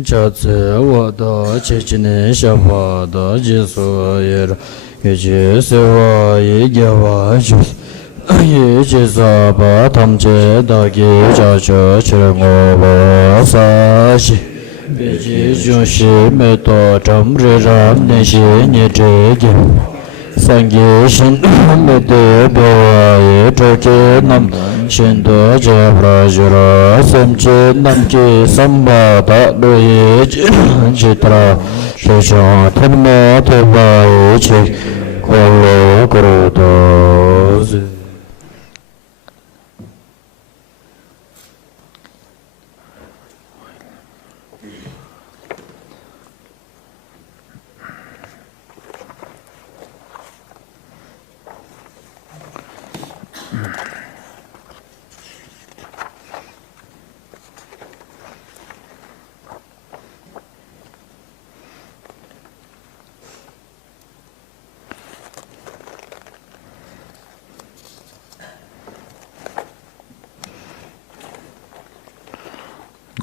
家子我的姐姐呢，小花的结束也了，也就是我一个我就是。一起撒把他们接到给家去吃我把撒西，别去就是没到这么热那些你这个，三个心没得别也这个那么现在这不是了，三千那么给三把大路也去到，就像他们都把一起过路过到是。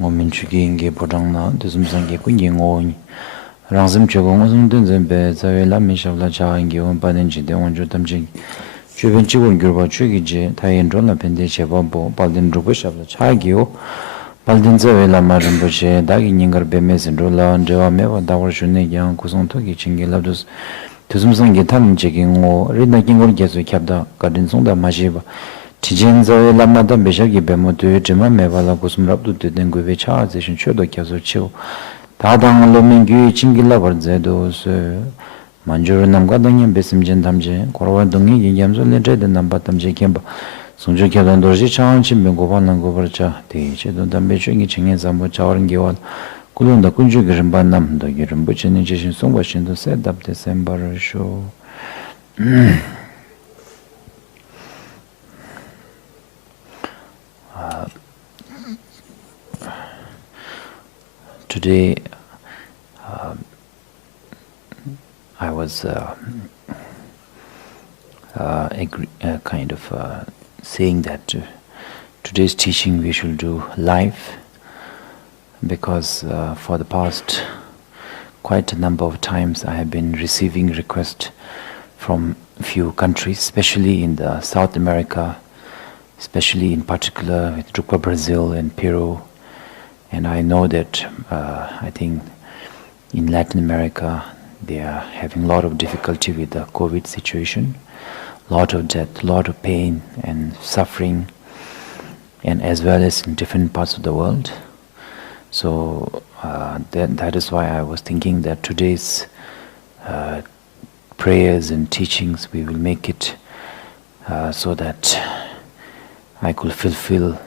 我们去给人家保障了，就是不想给关键我，让什么结果我从等着呗，在为拉面上来家人家我把人家的我就他们这，这边结果给我去给这，他严重了，偏得吃饱饱，把人如果上来家给我，把人在为拉嘛人不吃，大概人家别没生着了，这话没话大伙说那样，故从头给请给了就是，就是不想给他们这给我，人家给我结束看到，个人送的嘛是吧。지진 저에 라마다 메샤기 베모도 제마 메발라 고스므랍도 되는 거에 차아제신 쳐도 계속 치고 다당 로밍기 징길라 버제도 만주르 남과 당연 베심진 담제 고로와 동이 얘기함솔 레제드 남바 담제 겸바 송주 계단 도시 차원치 명고반는 거 버자 대제도 담배 중에 징에 잠보 차원 개월 kulunda kunju girimba namdo girimbu chini jeshin songwa shindu sedap December show. Today I was kind of saying that today's teaching we should do live because for the past quite a number of times I have been receiving requests from few countries, especially in the South America, especially in particular with Drukpa Brazil and Peru. And I know that I think in Latin America they are having a lot of difficulty with the COVID situation, lot of death, lot of pain and suffering, and as well as in different parts of the world. So that is why I was thinking that today's prayers and teachings we will make it so that I could fulfill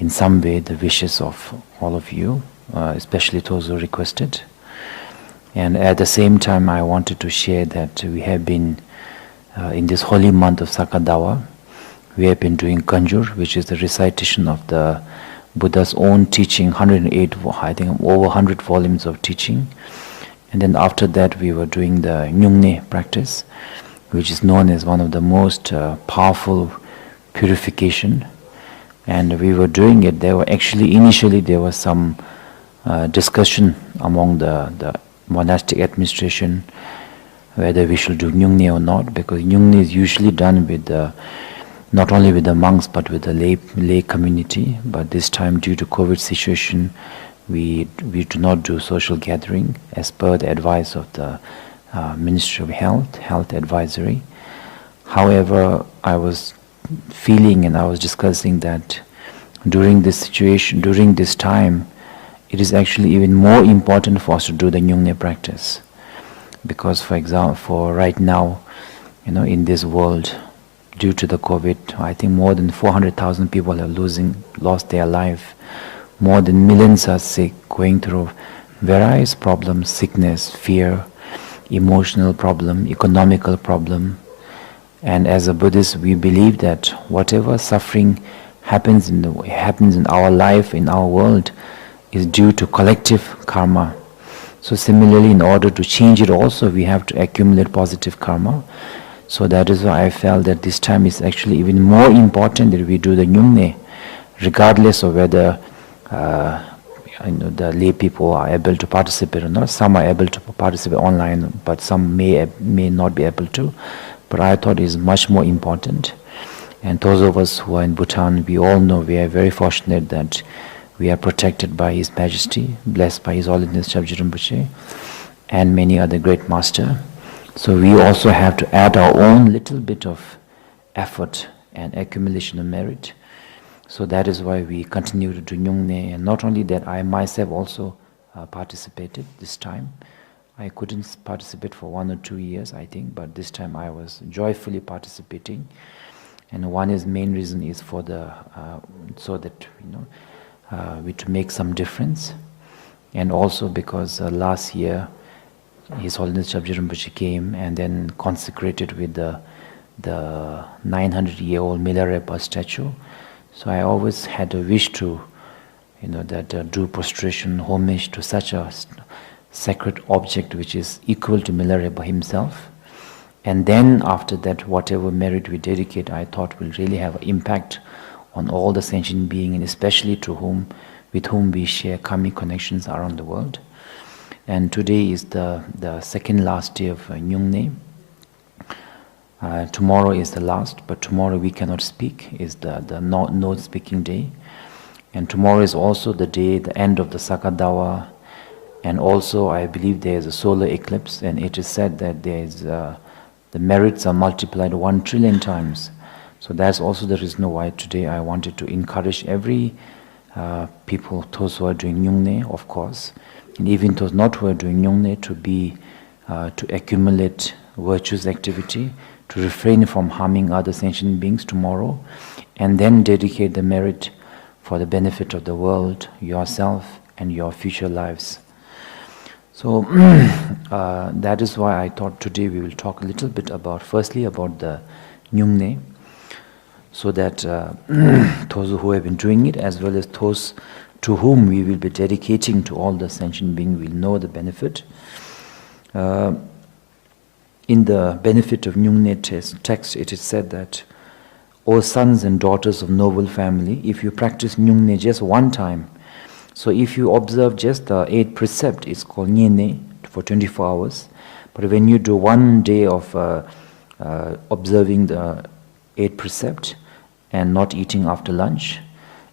in some way the wishes of all of you, especially those who requested. And at the same time I wanted to share that we have been in this holy month of Sakadawa, we have been doing Kanjur, which is the recitation of the Buddha's own teaching, 108, I think over 100 volumes of teaching. And then after that we were doing the Nyungne practice, which is known as one of the most powerful purification. And we were doing it, there were actually, initially there was some discussion among the monastic administration whether we should do Nyungne or not, because Nyungne is usually done with the, not only with the monks but with the lay community. But this time due to COVID situation, we do not do social gathering as per the advice of the Ministry of Health Advisory. However, I was feeling and I was discussing that during this situation, during this time, it is actually even more important for us to do the Nyungne practice. Because for example, for right now, in this world, due to the COVID, I think more than 400,000 people have lost their life. More than millions are sick, going through various problems, sickness, fear, emotional problem, economical problem. And as a Buddhist, we believe that whatever suffering happens in our life, in our world, is due to collective karma. So similarly, in order to change it also, we have to accumulate positive karma. So that is why I felt that this time is actually even more important that we do the Nyungne, regardless of whether the lay people are able to participate or not. Some are able to participate online, but some may not be able to. But I thought it's much more important. And those of us who are in Bhutan, we all know we are very fortunate that we are protected by His Majesty, blessed by His Holiness Shabje Rinpoche, and many other great master. So we also have to add our own little bit of effort and accumulation of merit. So that is why we continue to do Nyungne. And not only that, I myself also participated this time. I couldn't participate for 1 or 2 years, I think, but this time I was joyfully participating. And one is main reason is for the so that we to make some difference, and also because last year His Holiness Shabje Rinpoche came and then consecrated with the 900-year-old Milarepa statue. So I always had a wish to, do prostration, homage to such a sacred object which is equal to Milarepa himself. And then after that, whatever merit we dedicate, I thought will really have an impact on all the sentient beings, and especially with whom we share karmic connections around the world. And today is the second last day of Nyungne. Tomorrow is the last, but tomorrow we cannot speak, is the no speaking day. And tomorrow is also the day, the end of the Sakadawa, and also I believe there is a solar eclipse, and it is said that there is the merits are multiplied 1 trillion times. So that's also the reason why today I wanted to encourage every people, those who are doing Nyungne, of course, and even those not who are doing Nyungne, to accumulate virtuous activity, to refrain from harming other sentient beings tomorrow, and then dedicate the merit for the benefit of the world, yourself, and your future lives. So that is why I thought today we will talk a little bit firstly about the Nyungne, so that those who have been doing it, as well as those to whom we will be dedicating to all the sentient beings, will know the benefit. In the benefit of Nyungne text, it is said that, O sons and daughters of noble family, if you practice Nyungne just one time, so if you observe just the 8 precepts, it's called Nyene for 24 hours. But when you do 1 day of observing the 8 precepts and not eating after lunch,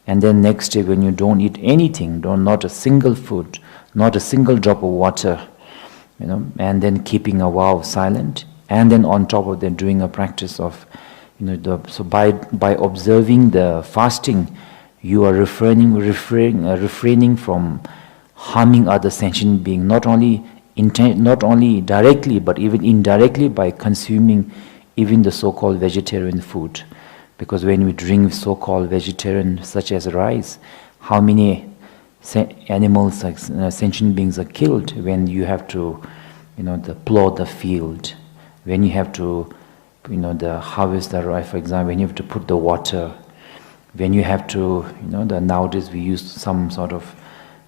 and then next day when you don't eat anything, not a single food, not a single drop of water, and then keeping a vow of silent, and then on top of that doing a practice of, so by observing the fasting, you are refraining from harming other sentient beings, not only directly, but even indirectly by consuming even the so-called vegetarian food. Because when we drink so-called vegetarian, such as rice, how many animals, sentient beings are killed when you have to, plow the field, when you have to, the harvest the rice, for example, when you have to put the water, when you have to, nowadays we use some sort of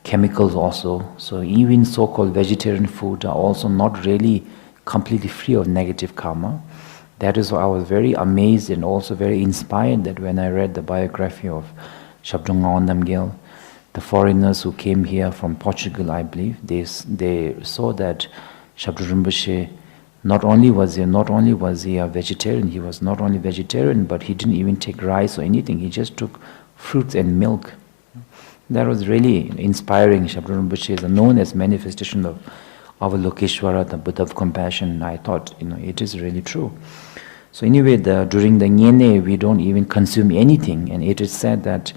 chemicals also. So even so-called vegetarian food are also not really completely free of negative karma. That is why I was very amazed and also very inspired that when I read the biography of Shabdrung Ngawang Namgyal, the foreigners who came here from Portugal, I believe, they saw that Shabdrung Rinpoche not only was he a vegetarian, he was not only vegetarian, but he didn't even take rice or anything. He just took fruits and milk. That was really inspiring. Shabdrung Rinpoche is known as manifestation of Avalokiteshvara, the Buddha of compassion. I thought, it is really true. So anyway, during the Nyene, we don't even consume anything, and it is said that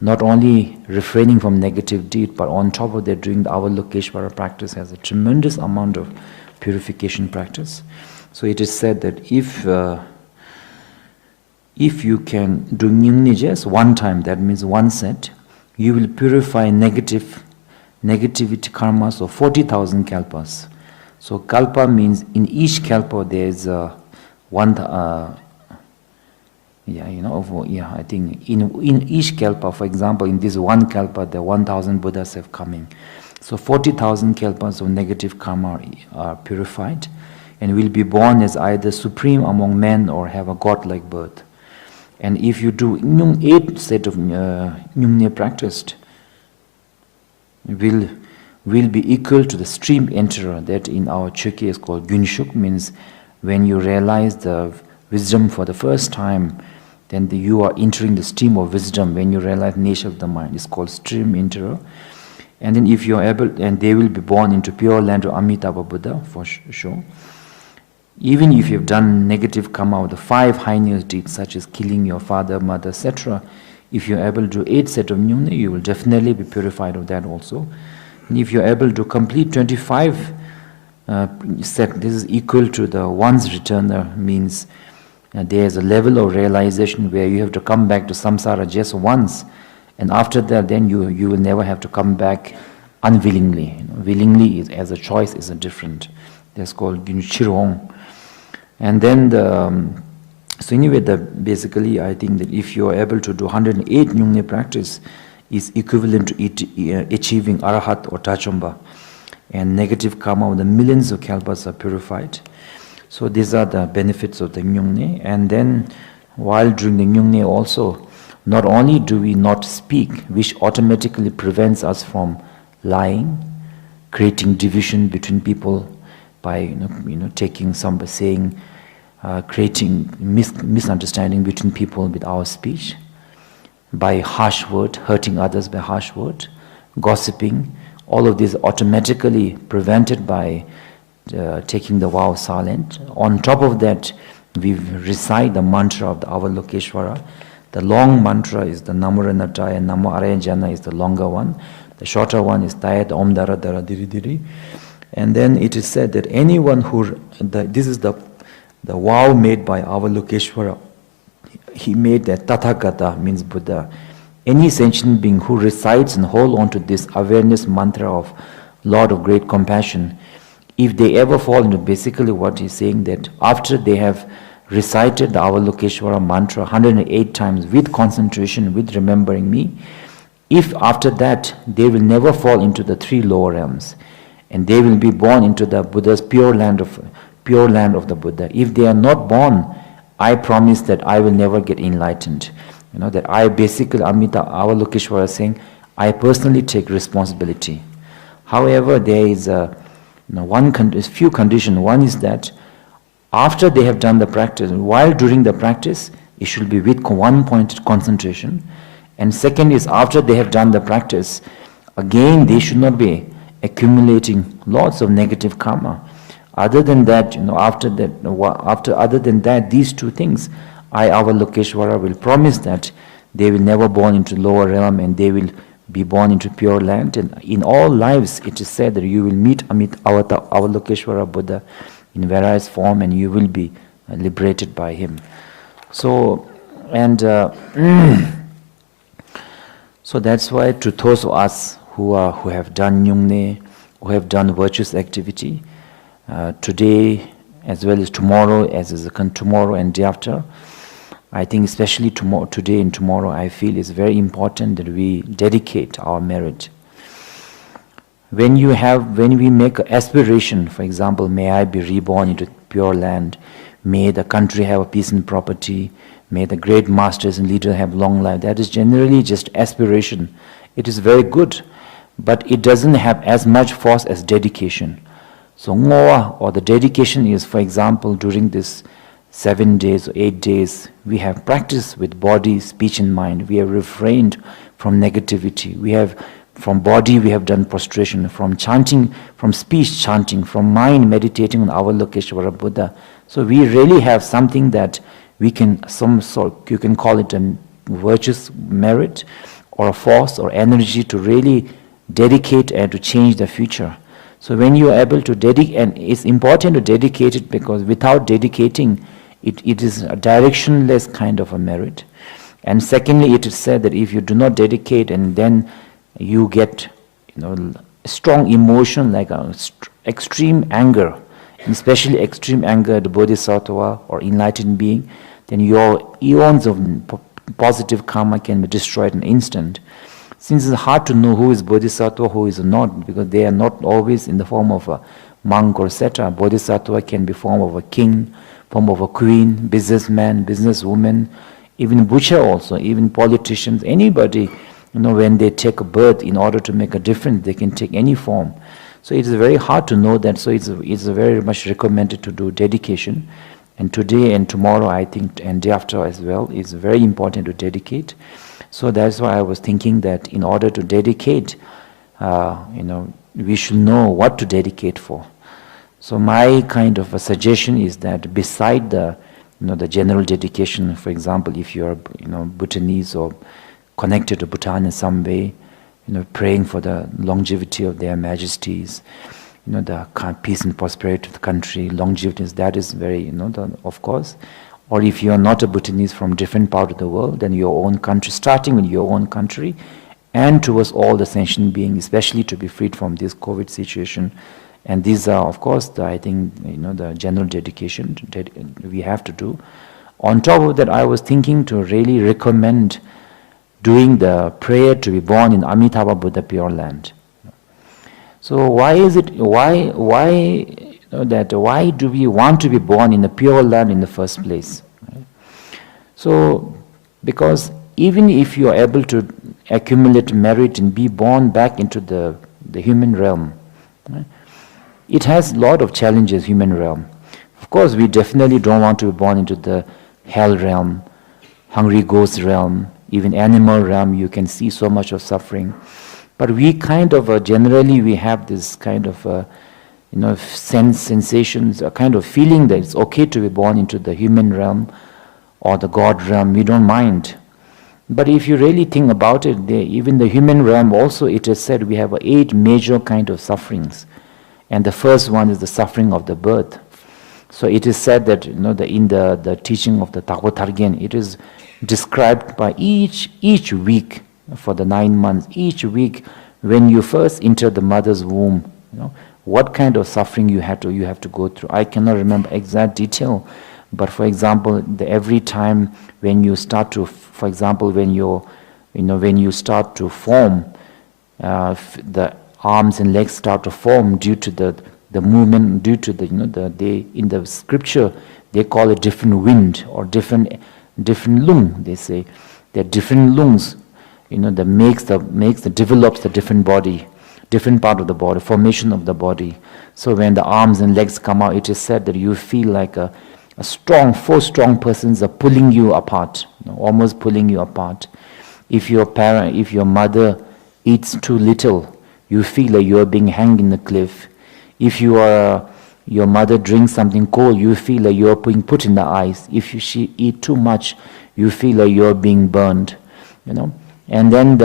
not only refraining from negative deed, but on top of that, doing the Avalokiteshvara practice has a tremendous amount of purification practice. So it is said that if you can do Nyungne just one time, that means one set, you will purify negativity karmas of 40,000 kalpas. So kalpa means in each kalpa there is I think in each kalpa, for example, in this one kalpa, the 1,000 Buddhas have coming. So 40,000 kalpas of negative karma are purified and will be born as either supreme among men or have a godlike birth. And if you do 8 set of Nyungne practiced, will be equal to the stream enterer that in our Chökyi is called Gyunshuk, means when you realize the wisdom for the first time, then you are entering the stream of wisdom. When you realize the nature of the mind, it's called stream enterer. And then if you are able, and they will be born into pure land of Amitabha Buddha for sure. Even if you've done negative karma of the 5 heinous deeds, such as killing your father, mother, etc., if you're able to do 8 sets of nyungne, you will definitely be purified of that also. And if you're able to complete 25 set, this is equal to the once returner, means there's a level of realization where you have to come back to samsara just once, and after that then you will never have to come back unwillingly. Willingly is, as a choice is a different. That's called Gyunchirong. And then so anyway, basically I think that if you are able to do 108 nyungne practice, is equivalent to achieving arahat or tachomba, and negative karma of the millions of kalpas are purified. So these are the benefits of the nyungne. And then while doing the nyungne also, not only do we not speak, which automatically prevents us from lying, creating division between people by taking some saying, creating misunderstanding between people with our speech, by harsh word, hurting others by harsh word, gossiping. All of these automatically prevented by taking the vow silent. On top of that, we recite the mantra of the Avalokeshvara. The long mantra is the Namo Renataya, and Namo Arayajana is the longer one. The shorter one is Tayat Om Dara Dara Diri Diri. And then it is said that anyone who, this is the vow made by Avalokeshvara. He made that Tathagata, means Buddha. Any sentient being who recites and hold on to this awareness mantra of Lord of Great Compassion, if they ever fall into basically what he's saying, that after they have recited the Avalokeshvara mantra 108 times with concentration, with remembering me, if after that they will never fall into the 3 lower realms, and they will be born into the Buddha's pure land of the Buddha. If they are not born, I promise that I will never get enlightened. That I basically, Avalokeshvara is saying, I personally take responsibility. However, there is a few conditions. One is that after they have done the practice, while during the practice, it should be with one-pointed concentration. And second is, after they have done the practice, again they should not be accumulating lots of negative karma. Other than that, other than that, these 2 things, I, Avalokeshvara, will promise that they will never born into lower realm, and they will be born into pure land. And in all lives, it is said that you will meet Avalokeshvara Buddha in various form, and you will be liberated by him. So, and so that's why to those of us who have done nyungne, who have done virtuous activity, today as well as tomorrow, tomorrow and day after, I think especially today and tomorrow, I feel it's very important that we dedicate our merit. When we make an aspiration, for example, may I be reborn into pure land, may the country have a peace and property, may the great masters and leaders have long life, that is generally just aspiration. It is very good, but it doesn't have as much force as dedication. So ngoa, or the dedication, is, for example, during this 7 days or 8 days, we have practiced with body, speech and mind. We have refrained from negativity. From body we have done prostration, from chanting, from speech chanting, from mind meditating on Avalokeshvara Buddha. So we really have something that we can, you can call it a virtuous merit, or a force or energy to really dedicate and to change the future. So when you are able to dedicate, and it's important to dedicate it, because without dedicating, it is a directionless kind of a merit. And secondly, it is said that if you do not dedicate, and then you get strong emotion, like extreme anger, especially extreme anger at the bodhisattva or enlightened being, then your eons of positive karma can be destroyed in an instant. Since it's hard to know who is bodhisattva, who is not, because they are not always in the form of a monk or etc. Bodhisattva can be form of a king, form of a queen, businessman, businesswoman, even butcher also, even politicians, anybody. when they take a birth, in order to make a difference, they can take any form. So it's very hard to know that. So it's very much recommended to do dedication. And today and tomorrow, I think, and day after as well, it's very important to dedicate. So that's why I was thinking that in order to dedicate, we should know what to dedicate for. So my kind of a suggestion is that beside the general dedication, for example, if you're Bhutanese or connected to Bhutan in some way, praying for the longevity of their majesties, the peace and prosperity of the country, longevity, that is very, of course. Or if you are not a Bhutanese from different part of the world, then your own country, starting with your own country, and towards all the sentient beings, especially to be freed from this COVID situation. And these are, of course, I think, the general dedication we have to do. On top of that, I was thinking to really recommend doing the prayer to be born in Amitabha Buddha Pure Land. So why do we want to be born in the pure land in the first place? Right? So, because even if you are able to accumulate merit and be born back into the human realm, right? It has a lot of challenges, human realm. Of course, we definitely don't want to be born into the hell realm, hungry ghost realm, even animal realm. You can see so much of suffering. But we kind of, generally we have this kind of, sensations, a kind of feeling that it's okay to be born into the human realm or the God realm. We don't mind. But if you really think about it, even the human realm also, it is said we have 8 major kind of sufferings. And the first one is the suffering of the birth. So it is said that in the teaching of the Thakur Targen, it is described by each week for the 9 months, each week when you first enter the mother's womb, what kind of suffering you have to go through. I cannot remember exact detail, but for example, every time when you start to, for example, when you start to form, the arms and legs start to form due to the movement, due to in the scripture they call it different wind or different lung. They say there are different lungs, that develops the different body, different part of the body, formation of the body. So when the arms and legs come out, it is said that you feel like four strong persons are pulling you apart, almost pulling you apart. If your mother eats too little, you feel like you are being hanged in the cliff. If your mother drinks something cold, you feel like you are being put in the ice. If she eat too much, you feel like you are being burned. And then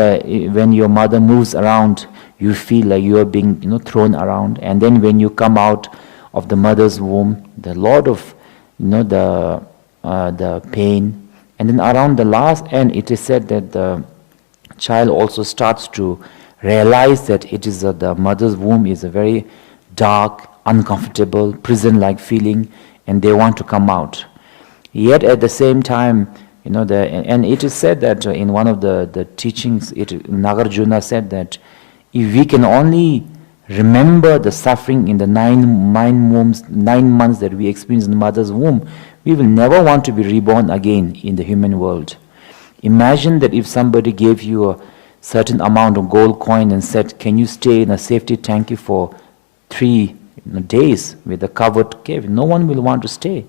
when your mother moves around, you feel like you are being thrown around. And then when you come out of the mother's womb, the lot of the pain. And then around the last end, it is said that the child also starts to realize that it is the mother's womb is a very dark, uncomfortable, prison-like feeling, and they want to come out. Yet at the same time, and it is said that in one of the teachings, Nagarjuna said that if we can only remember the suffering in the 9 months that we experience in the mother's womb, we will never want to be reborn again in the human world. Imagine that if somebody gave you a certain amount of gold coin and said, can you stay in a safety tank for 3 days with a covered cave? No one will want to stay.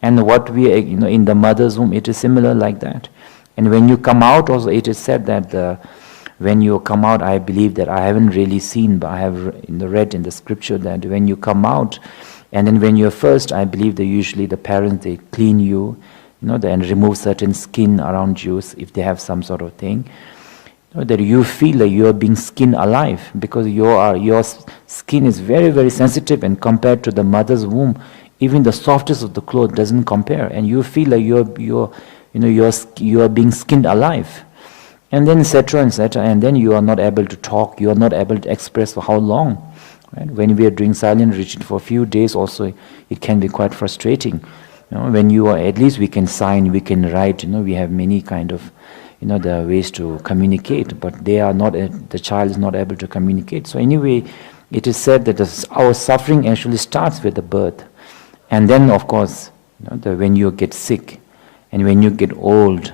And what we, in the mother's womb, it is similar like that. And when you come out also, it is said that when you come out, I believe that I haven't really seen, but I have read in the scripture that when you come out, and then when you're first, I believe that usually the parents, they clean you, and remove certain skin around you if they have some sort of thing. That you feel like you are being skinned alive, because your skin is very, very sensitive, and compared to the mother's womb, even the softest of the cloth doesn't compare, and you feel like you are being skinned alive, and then etc., and then you are not able to talk, you are not able to express for how long. Right? When we are doing silent retreat for a few days, also it can be quite frustrating. When you are, at least we can sign, we can write. We have many kind of the ways to communicate, but the child is not able to communicate. So anyway, it is said that our suffering actually starts with the birth. And then, of course, when you get sick and when you get old,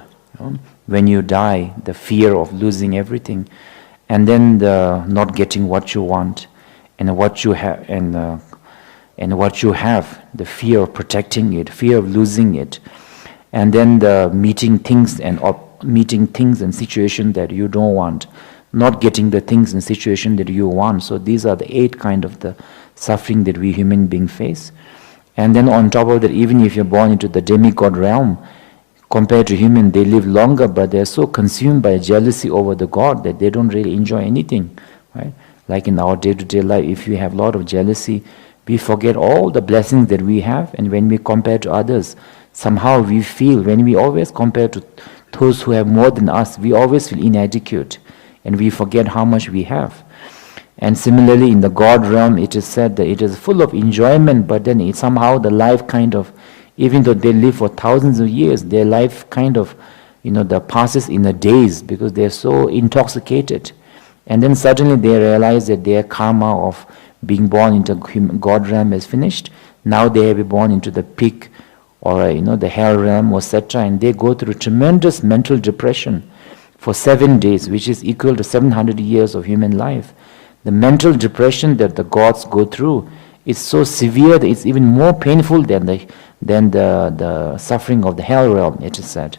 when you die, the fear of losing everything, and then the not getting what you want, and what you have, and what you have, the fear of protecting it, fear of losing it, and then the meeting things and situations that you don't want, not getting the things and situation that you want. So these are the 8 kind of the suffering that we human beings face. And then on top of that, even if you're born into the demigod realm, compared to human, they live longer, but they're so consumed by jealousy over the God that they don't really enjoy anything, right? Like in our day-to-day life, if you have a lot of jealousy, we forget all the blessings that we have, and when we compare to others, somehow we feel, when we always compare to those who have more than us, we always feel inadequate, and we forget how much we have. And similarly, in the God realm, it is said that it is full of enjoyment, but then it, somehow the life kind of, even though they live for thousands of years, their life kind of, the passes in a daze because they're so intoxicated. And then suddenly they realize that their karma of being born into God realm is finished. Now they have been born into the pig or the hell realm, etc. And they go through tremendous mental depression for 7 days, which is equal to 700 years of human life. The mental depression that the gods go through is so severe that it's even more painful than the suffering of the hell realm, it is said.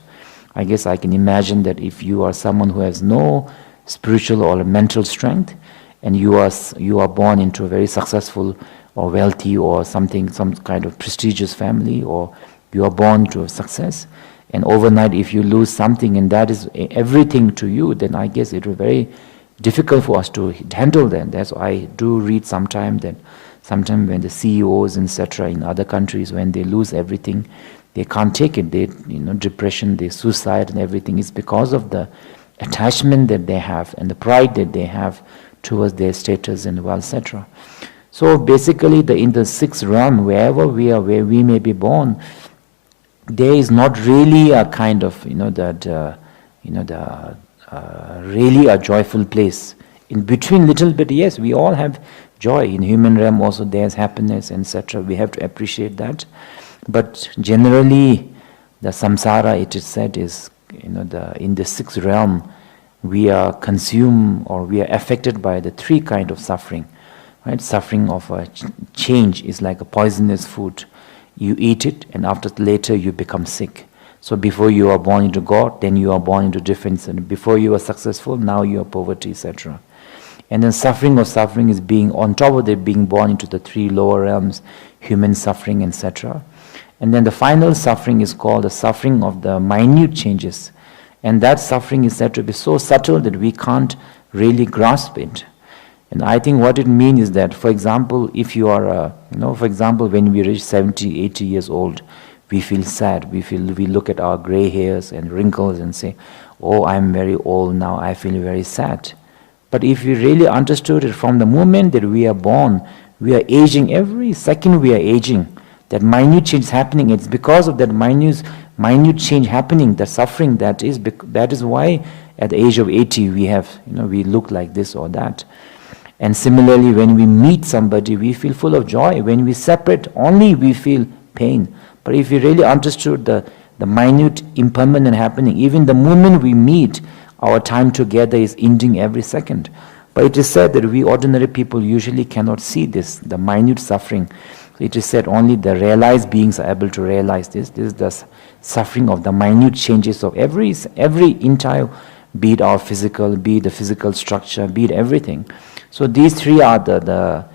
I guess I can imagine that if you are someone who has no spiritual or mental strength, and you are born into a very successful or wealthy or some kind of prestigious family, or you are born to a success, and overnight if you lose something and that is everything to you, then I guess it will be very difficult for us to handle that. That's why I do read sometimes when the CEOs, etc., in other countries, when they lose everything, they can't take it. They, depression, they suicide and everything is because of the attachment that they have and the pride that they have towards their status and wealth, etc. So basically, in the 6th realm, wherever we are, where we may be born, there is not really a kind of, really a joyful place. In between, little bit, yes, we all have joy. In human realm also there's happiness, etc. We have to appreciate that. But generally, the samsara, it is said, is, in the 6th realm, we are consumed or we are affected by the 3 kind of suffering. Right? Suffering of a change is like a poisonous food. You eat it, and later you become sick. So before you are born into God, then you are born into difference. And before you are successful, now you are poverty, etc. And then suffering is being, on top of it, being born into the 3 lower realms, human suffering, etc. And then the final suffering is called the suffering of the minute changes. And that suffering is said to be so subtle that we can't really grasp it. And I think what it means is that, for example, if you are, for example, when we reach 70, 80 years old, we feel sad. We look at our gray hairs and wrinkles and say, oh, I'm very old now, I feel very sad. But if we really understood it, from the moment that we are born, we are aging. Every second we are aging. That minute change is happening. It's because of that minute change happening, the suffering that is why at the age of 80 we have, we look like this or that. And similarly, when we meet somebody, we feel full of joy. When we separate, only we feel pain. But if we really understood the minute impermanent happening, even the moment we meet, our time together is ending every second. But it is said that we ordinary people usually cannot see this, the minute suffering. It is said only the realized beings are able to realize this. This is the suffering of the minute changes of every entire, be it our physical, be it the physical structure, be it everything. So these 3 are the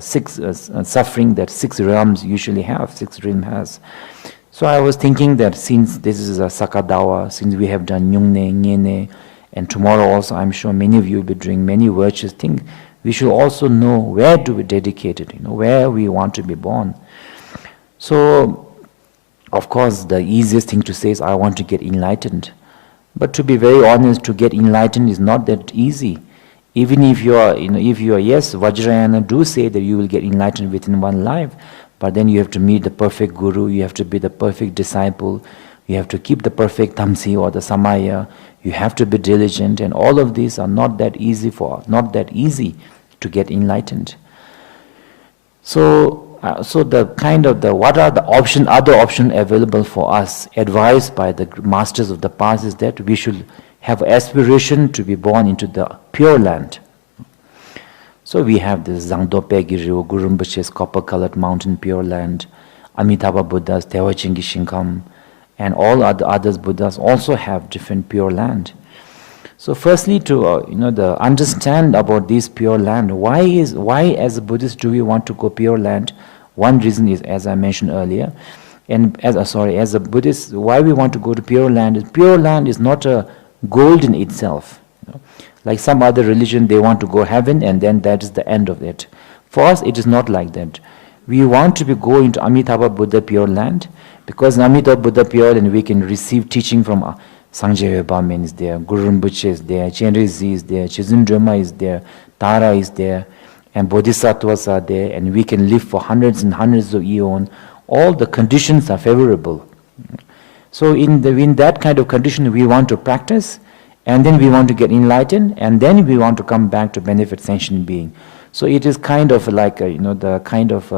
6 suffering that 6 realms usually have, 6 realm has. So I was thinking that since this is a Sakadawa, since we have done Nyungne, Nyene, and tomorrow also I'm sure many of you will be doing many virtuous things, we should also know where to be dedicated, where we want to be born. So, of course, the easiest thing to say is I want to get enlightened. But to be very honest, to get enlightened is not that easy. Even if you are, yes, Vajrayana do say that you will get enlightened within one life, but then you have to meet the perfect guru, you have to be the perfect disciple, you have to keep the perfect tamsi or the samaya, you have to be diligent, and all of these are not that easy to get enlightened. So So what are the other options available for us, advised by the masters of the past, is that we should have aspiration to be born into the Pure Land. So we have this Zangdope Giriyo, Guru Rinpoche's copper-colored mountain Pure Land, Amitabha Buddha's Tewachingi Shinkam, and all others Buddhas also have different Pure Land. So firstly, to understand about this Pure Land, why as a Buddhist do we want to go Pure Land? One reason is, as I mentioned earlier, and as a Buddhist, why we want to go to Pure Land is Pure Land is not a goal in itself. Like some other religion, they want to go heaven and then that is the end of it. For us, it is not like that. We want to go into Amitabha Buddha Pure Land, because in Amitabha Buddha Pure Land we can receive teaching from Sangye Bamen is there, Guru Rinpoche is there, Chenrezig is there, Chizun Drema is there, Tara is there, and Bodhisattvas are there, and we can live for hundreds and hundreds of eons. All the conditions are favorable. So in that kind of condition we want to practice, and then we want to get enlightened, and then we want to come back to benefit sentient being. So it is kind of like if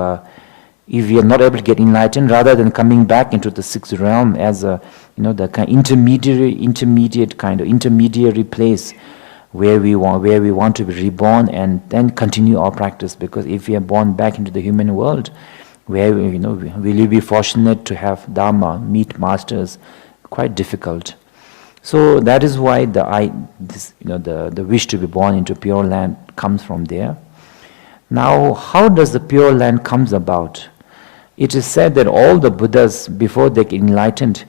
we are not able to get enlightened, rather than coming back into the sixth realm as the kind intermediary place where we want to be reborn and then continue our practice. Because if we are born back into the human world, where will you be fortunate to have Dharma, meet masters? Quite difficult. So that is why the wish to be born into Pure Land comes from there. Now, how does the Pure Land comes about? It is said that all the Buddhas, before they get enlightened,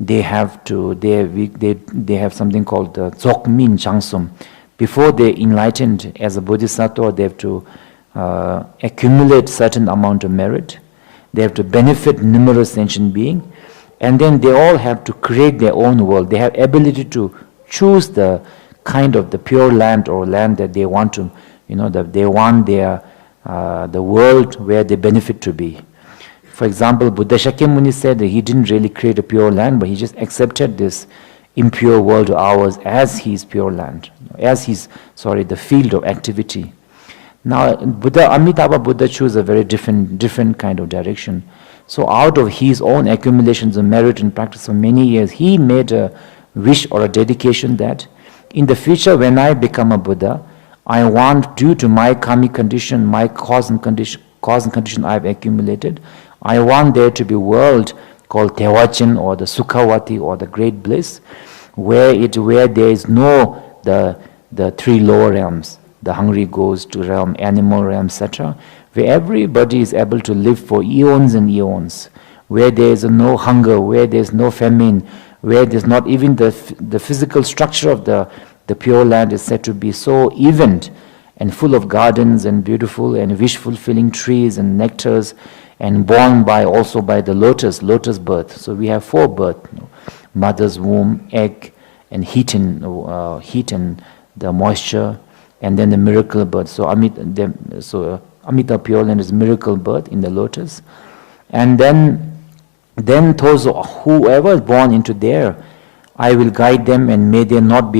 they have something called the Dzogmin Changsum. Before they enlightened as a Bodhisattva, they have to accumulate certain amount of merit. They have to benefit numerous sentient beings, and then they all have to create their own world. They have ability to choose the kind of the pure land or land that they want to, that they want their the world where they benefit to be. For example, Buddha Shakyamuni said that he didn't really create a pure land, but he just accepted this impure world of ours as his pure land, as the field of activity. Now, Amitabha Buddha chose a very different kind of direction. So out of his own accumulations of merit and practice for many years, he made a wish or a dedication that in the future when I become a Buddha, I want, due to my karmic condition, my cause and condition I've accumulated, I want there to be a world called Tewachin or the Sukhavati or the Great Bliss, where there is no the three lower realms, the hungry ghost realm, animal realm, etc., where everybody is able to live for eons and eons, where there is no hunger, where there is no famine, where there's not even the physical structure of the Pure Land is said to be so even and full of gardens and beautiful and wish-fulfilling trees and nectars, and born also by the lotus birth. So we have 4 births: mother's womb, egg, and heat and the moisture, and then the miracle birth. So Amita Pure Land is miracle birth in the lotus, and then those whoever is born into there, I will guide them, and may they not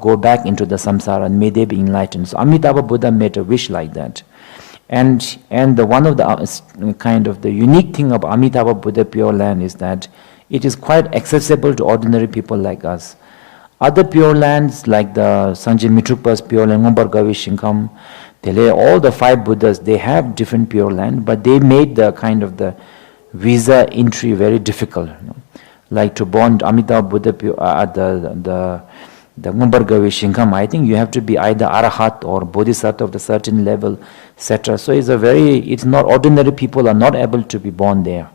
go back into the samsara, and may they be enlightened. So Amitabha Buddha made a wish like that. And one of the kind of the unique thing about Amitabha Buddha Pure Land is that it is quite accessible to ordinary people like us. Other Pure Lands like the Sanjay Mitrukpa's Pure Land, Ngombar Gavi Shinkam, all the 5 Buddhas, they have different Pure Land, but they made the kind of the visa entry very difficult. Like to born Amitabha Buddha the Ngombar Gavi Shinkam, I think you have to be either Arahat or Bodhisattva of a certain level, etc. So it's not ordinary people are not able to be born there.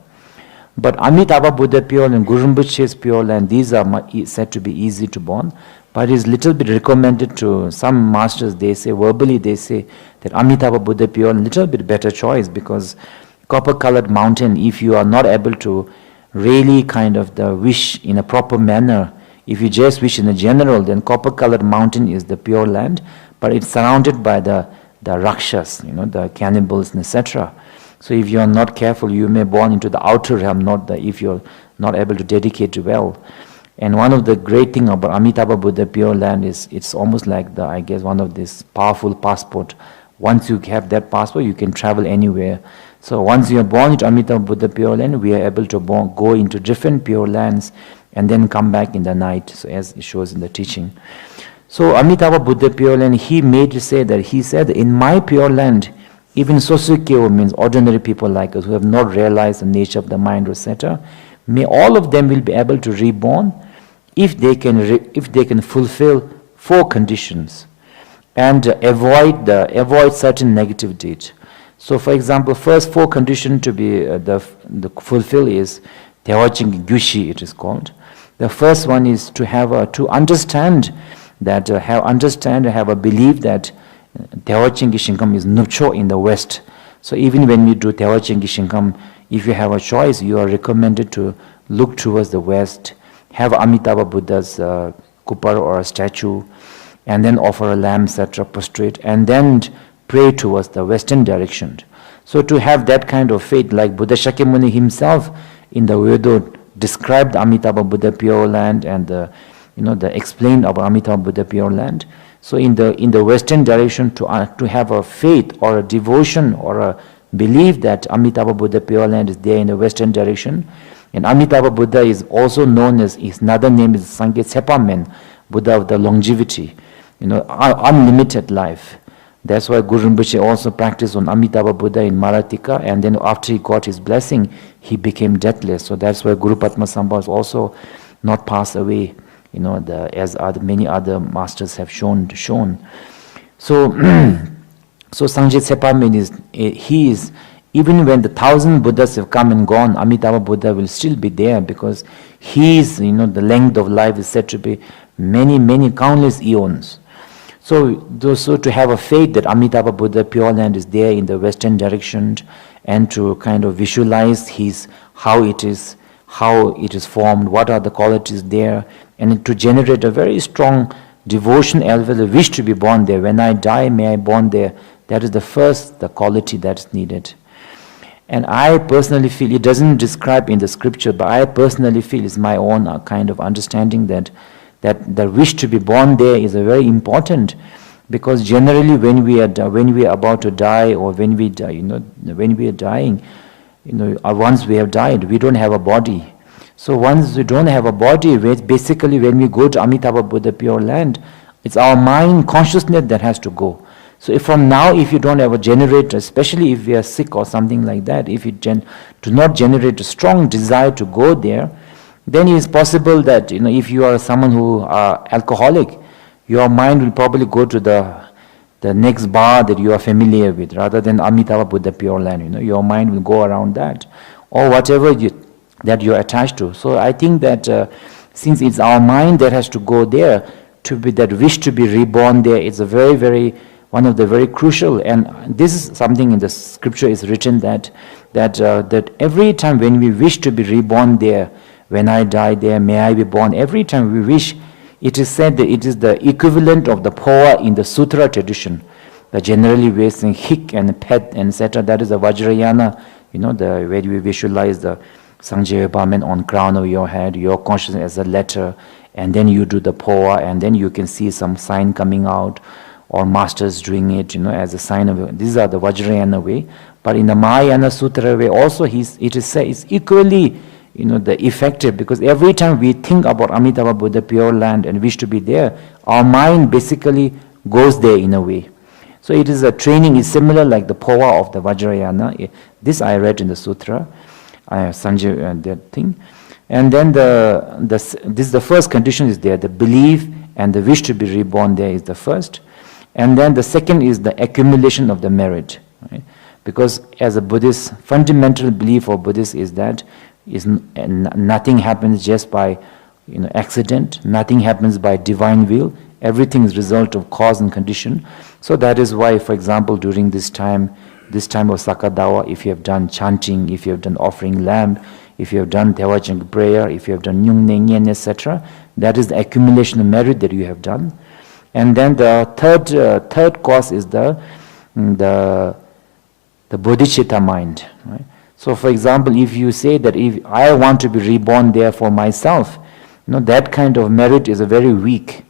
But Amitabha Buddha Pure Land, Guru Rinpoche's Pure Land, these are said to be easy to born. But it's little bit recommended to some masters, verbally they say that Amitabha Buddha Pure Land, little bit better choice, because copper-colored mountain, if you are not able to really kind of the wish in a proper manner, if you just wish in a general, then copper-colored mountain is the Pure Land, but it's surrounded by the Rakshas, the cannibals, etc. So if you are not careful, you may born into the outer realm, if you're not able to dedicate well. And one of the great thing about Amitabha Buddha Pure Land is it's almost like one of this powerful passport. Once you have that passport, you can travel anywhere. So once you are born into Amitabha Buddha Pure Land, we are able to go into different pure lands and then come back in the night, so as it shows in the teaching. So Amitabha Buddha Pure Land, he made to say that, he said, in my pure land, even Sosukyo, means ordinary people like us who have not realized the nature of the mind, etc., may all of them will be able to reborn if they can fulfill 4 conditions and avoid certain negative deeds. So, for example, first 4 conditions to be the fulfill is Tewaching Gyushi, it is called. The first one is to have to understand that have a belief that Tewaching Gishinkam is Nupcho in the West. So even when you do Tewaching Gishinkam, if you have a choice, you are recommended to look towards the West, have Amitabha Buddha's kupar or a statue, and then offer a lamb, etc., prostrate, and then pray towards the western direction. So to have that kind of faith, like Buddha Shakyamuni himself in the Vedo described Amitabha Buddha Pure Land and explained about Amitabha Buddha Pure Land. So in the western direction, to have a faith or a devotion or a belief that Amitabha Buddha Pure Land is there in the western direction, and Amitabha Buddha is also known as, his another name is Sanket Sepamen, Buddha of the longevity, unlimited life. That's why Guru Rinpoche also practiced on Amitabha Buddha in Maratika, and then after he got his blessing, he became deathless. So that's why Guru Padmasambhava has also not passed away, as many other masters have shown. So, so Sanjit Sepamen is even when the 1,000 Buddhas have come and gone, Amitabha Buddha will still be there, because the length of life is said to be many, countless eons. So to have a faith that Amitabha Buddha Pure Land is there in the western direction, and to kind of visualize how it is formed, what are the qualities there, and to generate a very strong devotion as well, a wish to be born there. When I die, may I born there. That is the quality that is needed. And I personally feel, it doesn't describe in the scripture, but I personally feel, it's my own kind of understanding that the wish to be born there is a very important, because generally when we are about to die, or when we are dying, once we have died, we don't have a body. So once we don't have a body, basically when we go to Amitabha Buddha Pure Land, it's our mind consciousness that has to go. So if you don't have a generator, especially if we are sick or something like that, if you do not generate a strong desire to go there, then it is possible that, if you are someone who are alcoholic, your mind will probably go to the next bar that you are familiar with, rather than Amitabha Buddha Pure Land. Your mind will go around that, or whatever that you are attached to. So I think that since it's our mind that has to go there, that wish to be reborn there, it's a very, very, one of the very crucial. And this is something in the scripture is written that every time when we wish to be reborn there, when I die there, may I be born. Every time we wish, it is said that it is the equivalent of the poa in the sutra tradition. The generally we saying hik and pet and etc. That is the Vajrayana, where we visualize the Sanjaya Barman on crown of your head, your consciousness as a letter, and then you do the poa, and then you can see some sign coming out, or masters doing it, as a sign of. These are the Vajrayana way. But in the Mahayana Sutra way also, it is said it's equally the effective, because every time we think about Amitabha Buddha Pure Land and wish to be there, our mind basically goes there in a way. So it is a training, is similar like the poa of the Vajrayana. This I read in the sutra, Sanjay, that thing. And then the first condition is there, the belief and the wish to be reborn there is the first. And then the second is the accumulation of the merit. Right? Because as a Buddhist, fundamental belief of Buddhists is that nothing happens just by accident, nothing happens by divine will, everything is result of cause and condition. So that is why, for example, during this time of Sakadawa, if you have done chanting, if you have done offering lamb, if you have done Tewaching prayer, if you have done Nyungne Nyen, etc., that is the accumulation of merit that you have done. And then the third cause is the bodhicitta mind. Right? So, for example, if you say that if I want to be reborn there for myself, that kind of merit is a very weak.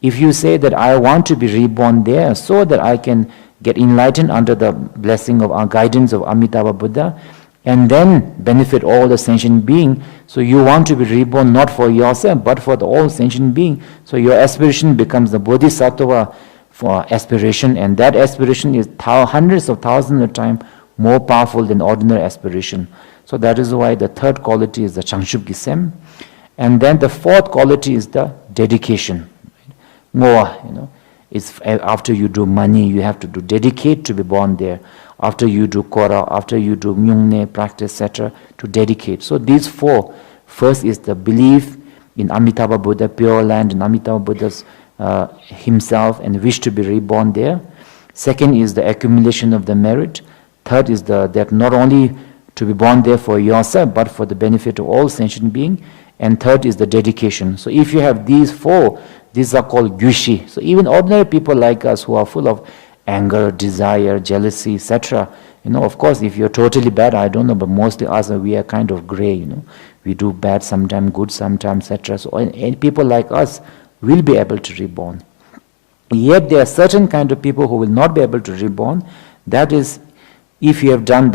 If you say that I want to be reborn there so that I can get enlightened under the blessing of our guidance of Amitabha Buddha, and then benefit all the sentient being. So you want to be reborn not for yourself, but for the all sentient being. So your aspiration becomes the Bodhisattva for aspiration, and that aspiration is hundreds of thousands of times more powerful than ordinary aspiration. So that is why the third quality is the Changshub Gisem. And then the fourth quality is the dedication. More, it's after you do money, you have to do dedicate to be born there. After you do Kora, after you do Myungne, practice, etc., to dedicate. So these four. First is the belief in Amitabha Buddha, Pure Land, and Amitabha Buddha's himself, and wish to be reborn there. Second is the accumulation of the merit. Third is that not only to be born there for yourself, but for the benefit of all sentient beings. And third is the dedication. So if you have these four, these are called gyushi. So even ordinary people like us who are full of anger, desire, jealousy, etc., of course, if you're totally bad, I don't know, but mostly us, we are kind of gray, We do bad sometimes, good sometimes, etc. So and people like us will be able to reborn. Yet there are certain kind of people who will not be able to reborn. That is, if you have done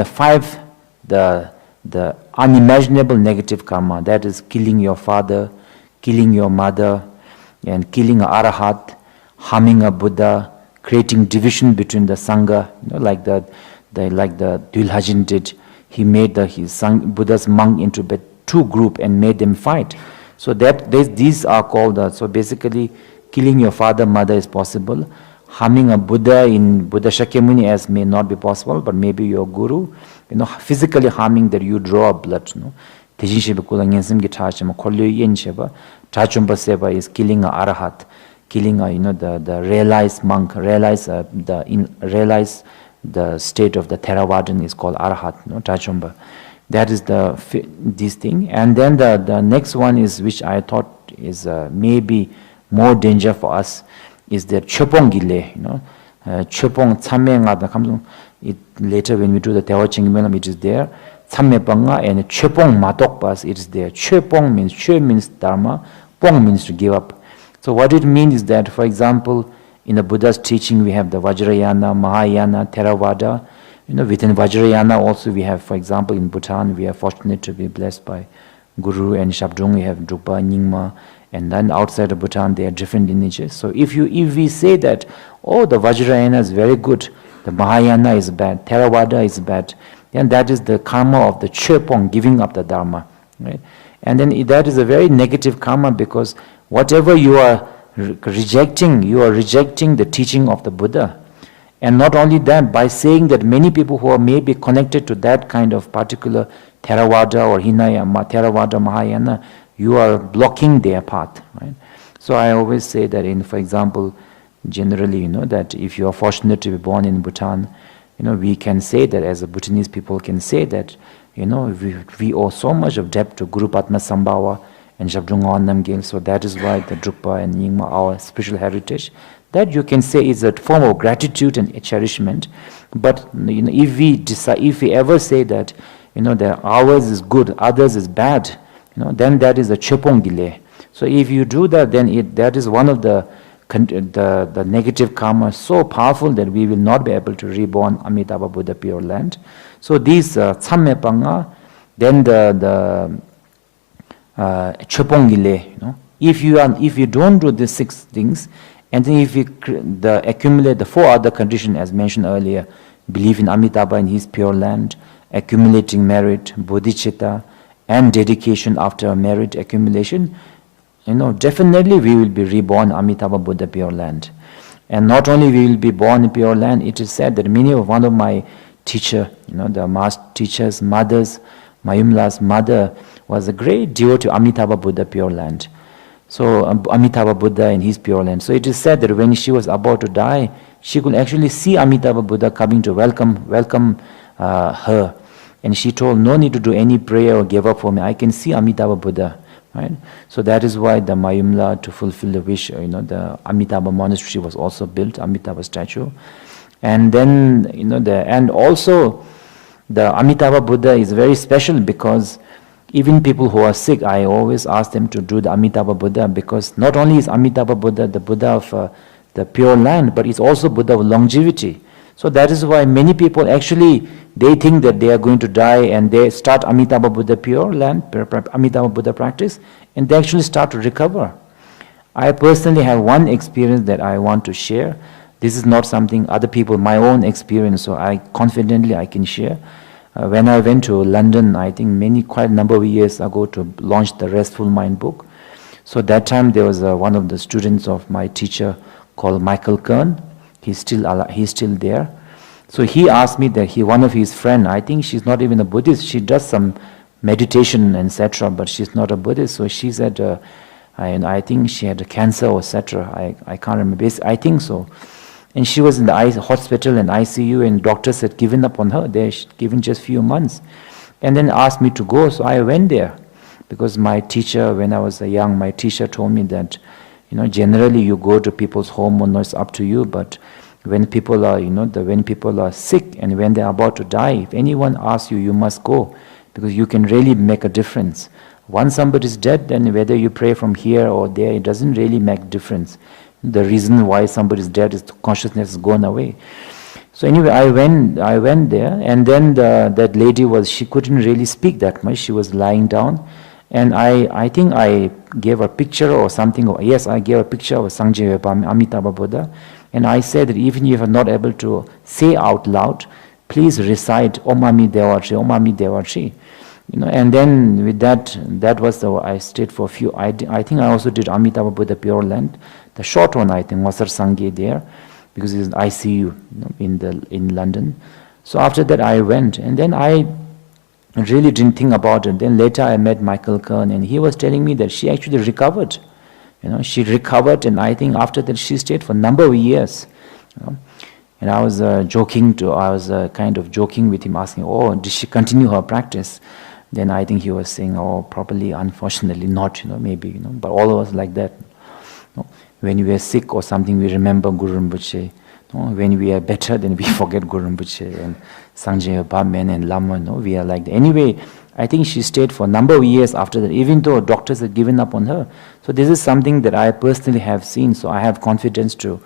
the unimaginable negative karma, that is killing your father, killing your mother, and killing an arahat, harming a Buddha, creating division between the sangha, like the Dulhajin did. He made Buddha's monk into two groups and made them fight. So these are called, so basically killing your father, mother is possible. Harming a Buddha in Buddha Shakyamuni as may not be possible, but maybe your guru, physically harming that you draw blood. Tejin sheba kula ngensim ki chachama kholyo yen sheba, chachumba seva is killing a arahat, killing a the realized monk, realize the state of the Theravadan is called arahat, chachumba. That is this thing. And then the next one is, which I thought is maybe more danger for us, is the chopong gile, chopong tsamme nga da later when we do the Tewa Chingmelam, it is there. Tsamme panga and chopong matokpas, it is there. Chopong means che means dharma, pong means to give up. So what it means is that, for example, in the Buddha's teaching we have the Vajrayana, Mahayana, Theravada. Within Vajrayana also we have, for example, in Bhutan we are fortunate to be blessed by Guru and Shabdrung. We have Drukpa, Nyingma, and then outside of Bhutan there are different lineages. So if we say that, the Vajrayana is very good, the Mahayana is bad, Theravada is bad, then that is the karma of the chepong, giving up the dharma, right? And then that is a very negative karma, because whatever you are rejecting, you are rejecting the teaching of the Buddha. And not only that, by saying that many people who are maybe connected to that kind of particular Theravada or Hinayana, Theravada, Mahayana, you are blocking their path, right? So I always say that for example, generally, that if you are fortunate to be born in Bhutan, we can say that as a Bhutanese people can say that, we owe so much of debt to Guru Padma Sambhava and Shabdrung Namgyel. So that is why the Drukpa and Nyingma, our spiritual heritage, that you can say is a form of gratitude and cherishment. But if we ever say that, that ours is good, others is bad, then that is a chepong delay. So if you do that, then that is one of the negative karma so powerful that we will not be able to reborn Amitabha Buddha Pure Land. So these tsamme panga, then the chepong delay. If you don't do these 6 things, and then if you accumulate the 4 other conditions as mentioned earlier, belief in Amitabha in his Pure Land, accumulating merit, bodhicitta, and dedication after merit accumulation, definitely we will be reborn Amitabha Buddha Pure Land. And not only we will be born in Pure Land, it is said that one of my teacher, the master teacher's mothers, Mayumla's mother was a great devotee to Amitabha Buddha Pure Land. So Amitabha Buddha in his Pure Land. So it is said that when she was about to die, she could actually see Amitabha Buddha coming to welcome her. And she told, no need to do any prayer or give up for me. I can see Amitabha Buddha. Right? So that is why the Mayumla, to fulfill the wish, the Amitabha monastery was also built, Amitabha statue. And then, and also the Amitabha Buddha is very special, because even people who are sick, I always ask them to do the Amitabha Buddha, because not only is Amitabha Buddha the Buddha of the Pure Land, but it's also Buddha of longevity. So that is why many people actually, they think that they are going to die and they start Amitabha Buddha Pure Land, Amitabha Buddha practice, and they actually start to recover. I personally have one experience that I want to share. This is not something other people, my own experience, so I can share. When I went to London, I think quite a number of years ago to launch the Restful Mind book. So that time there was one of the students of my teacher called Michael Kern. He's still there. So he asked me that one of his friend, I think she's not even a Buddhist, she does some meditation and etc., but she's not a Buddhist. So she said, I think she had a cancer or etc. I can't remember. I think so. And she was in the hospital and ICU, and doctors had given up on her. They given just few months, and then asked me to go. So I went there because my teacher, when I was young, my teacher told me that, generally you go to people's home, or it's up to you. But when people are, when people are sick and when they are about to die, if anyone asks you, you must go, because you can really make a difference. Once somebody is dead, then whether you pray from here or there, it doesn't really make difference. The reason why somebody is dead is the consciousness has gone away. So anyway, I went there, and then that lady she couldn't really speak that much. She was lying down, and I think I gave a picture or something. Yes, I gave a picture of Sangjaya Amitabha Buddha, and I said that even if you are not able to say out loud, please recite Om Ami Devachi, Om Ami Devachi. And then with that was I stayed for a few. I think I also did Amitabha Buddha Pure Land, the short one, I think, Wasar Sangye there, because it's ICU in London. So after that I went, and then I really didn't think about it. Then later I met Michael Kern, and he was telling me that she actually recovered. She recovered, and I think after that she stayed for a number of years. And I was kind of joking with him, asking, "Oh, did she continue her practice?" Then I think he was saying, "Oh, probably, unfortunately not, maybe, but all of us like that. When we are sick or something, we remember Guru Rinpoche. When we are better, then we forget Guru Rinpoche and Sangjaya Bhamen and Lama. We are like that." Anyway, I think she stayed for a number of years after that, even though doctors had given up on her. So this is something that I personally have seen, so I have confidence to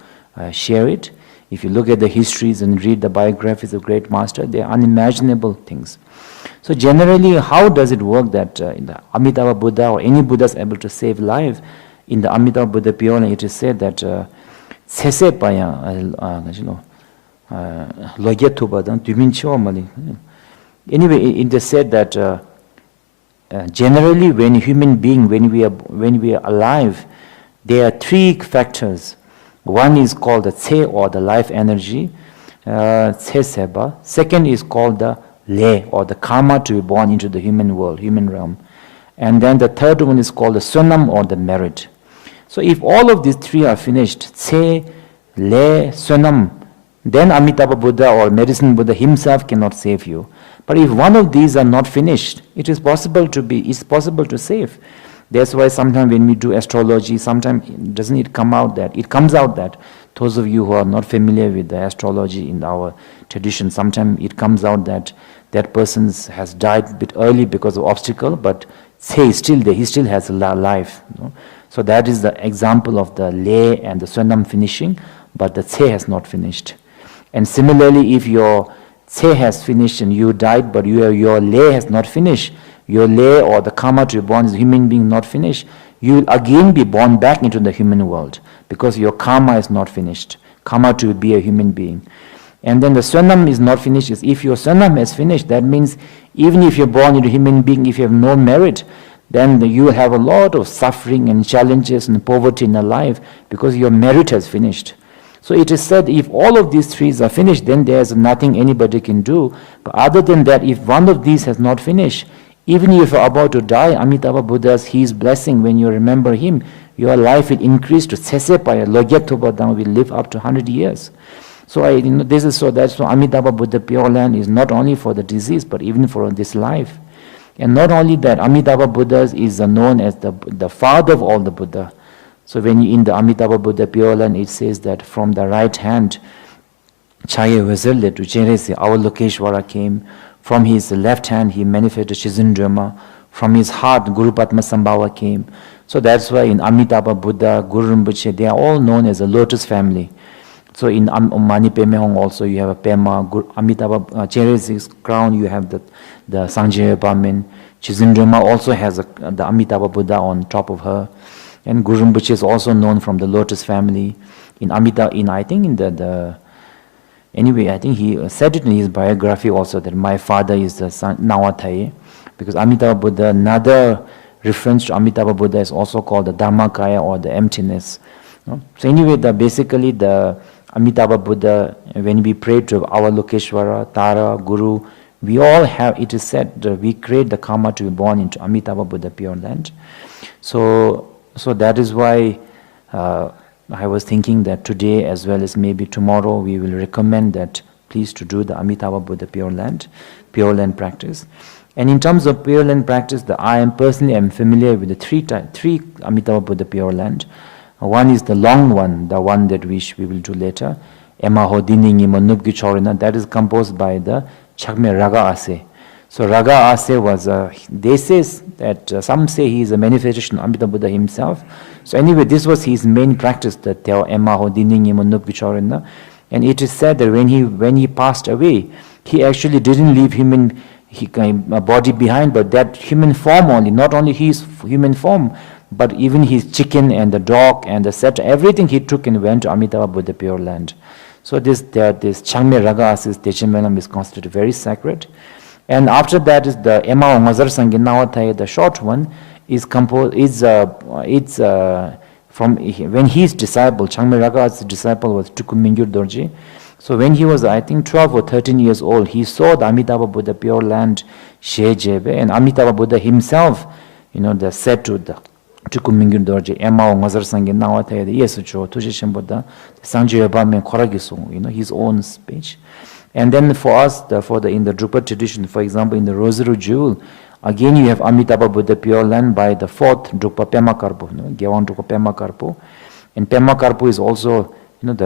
share it. If you look at the histories and read the biographies of great master, they are unimaginable things. So generally, how does it work that in the Amitabha Buddha or any Buddha is able to save life? In the Amitabha Buddha Pure Land, it is said that Sese Paya Anyway, it is said that generally when human being, when we are alive, there are three factors. One is called the Tse, or the life energy, Tse Seba. Second is called the Le, or the karma to be born into the human world, human realm. And then the third one is called the Sunam, or the merit. So if all of these three are finished, Tse, Le, Sunam, then Amitabha Buddha or Medicine Buddha himself cannot save you. But if one of these are not finished, it's possible to save. That's why sometimes when we do astrology, sometimes it comes out that those of you who are not familiar with the astrology in our tradition, sometimes it comes out that that person has died a bit early because of obstacle, but say he's still there, he still has a life. So that is the example of the Le and the Swanam finishing, but the Tse has not finished. And similarly, if your Tse has finished and you died, but your Le has not finished, your Le or the karma to be born as a human being not finished, you will again be born back into the human world because your karma is not finished. Karma to be a human being. And then the Swanam is not finished. If your Swanam is finished, that means even if you're born into a human being, if you have no merit, then you have a lot of suffering and challenges and poverty in your life because your merit has finished. So it is said if all of these three are finished, then there is nothing anybody can do. But other than that, if one of these has not finished, even if you are about to die, Amitabha Buddha's his blessing, when you remember him, your life will increase to Sesepaya, Logyatobadam will live up to 100 years. So that's why Amitabha Buddha Pure Land is not only for the disease, but even for this life. And not only that, Amitabha Buddha is known as the father of all the Buddha. So when in the Amitabha Buddha Pure Land, it says that from the right hand, Chaya Vazirle to Cherese, our Lokeshwara came. From his left hand, he manifested Shizundrama. From his heart, Guru Padmasambhava came. So that's why in Amitabha Buddha, Guru Rinpoche, they are all known as a lotus family. So in Mani Pema Hong also you have a Pema, Amitabha Cherezi's crown, you have the Sanjaya Pamin. Chizindrima also has the Amitabha Buddha on top of her. And Guru Rinpoche is also known from the Lotus family. Anyway, I think he said it in his biography also that my father is the Nawathai, because Amitabha Buddha, another reference to Amitabha Buddha is also called the Dhammakaya or the emptiness. No? So anyway, basically the Amitabha Buddha, when we pray to Avalokeshvara, Tara, Guru, we all have, it is said, we create the karma to be born into Amitabha Buddha Pure Land. So that is why I was thinking that today as well as maybe tomorrow we will recommend that please to do the Amitabha Buddha Pure Land practice. And in terms of Pure Land practice, I am familiar with the three Amitabha Buddha Pure Land. One is the long one, the one that we will do later. Ema Hodiningi Manubgi Chorina, that is composed by the Chakme Raga Ase. So Raga Ase was, they say that some say he is a manifestation of Amitabha Buddha himself. So anyway, this was his main practice, the Teo Ema Hodiningi Manubgi Chorina. And it is said that when he passed away, he actually didn't leave a body behind, but that human form only, not only his human form, but even his chicken and the dog and the set, everything he took and went to Amitabha Buddha Pure Land. So this Changme Raga Asis Techimelam is considered very sacred. And after that is the Ema Ongazar Sanginawataya, the short one, is composed, from when his disciple, Changme Raga's disciple was Tukumingyur Dorji. So when he was, I think, 12 or 13 years old, he saw the Amitabha Buddha Pure Land Shejebe, and Amitabha Buddha himself, they said to the Tukumingyur Dorji, Ema Ongazar Sanginawataya, the Yesucho, Tushishin Buddha, Sanjaya Bamen Koragisu, his own speech. And then for us, in the Drupad tradition, for example, in the Rosary Jewel, again you have Amitabha Buddha Pure Land by the fourth Drupa Pema Karpo, Gyawan Drupa Pema Karpo. And Pema Karpo is also,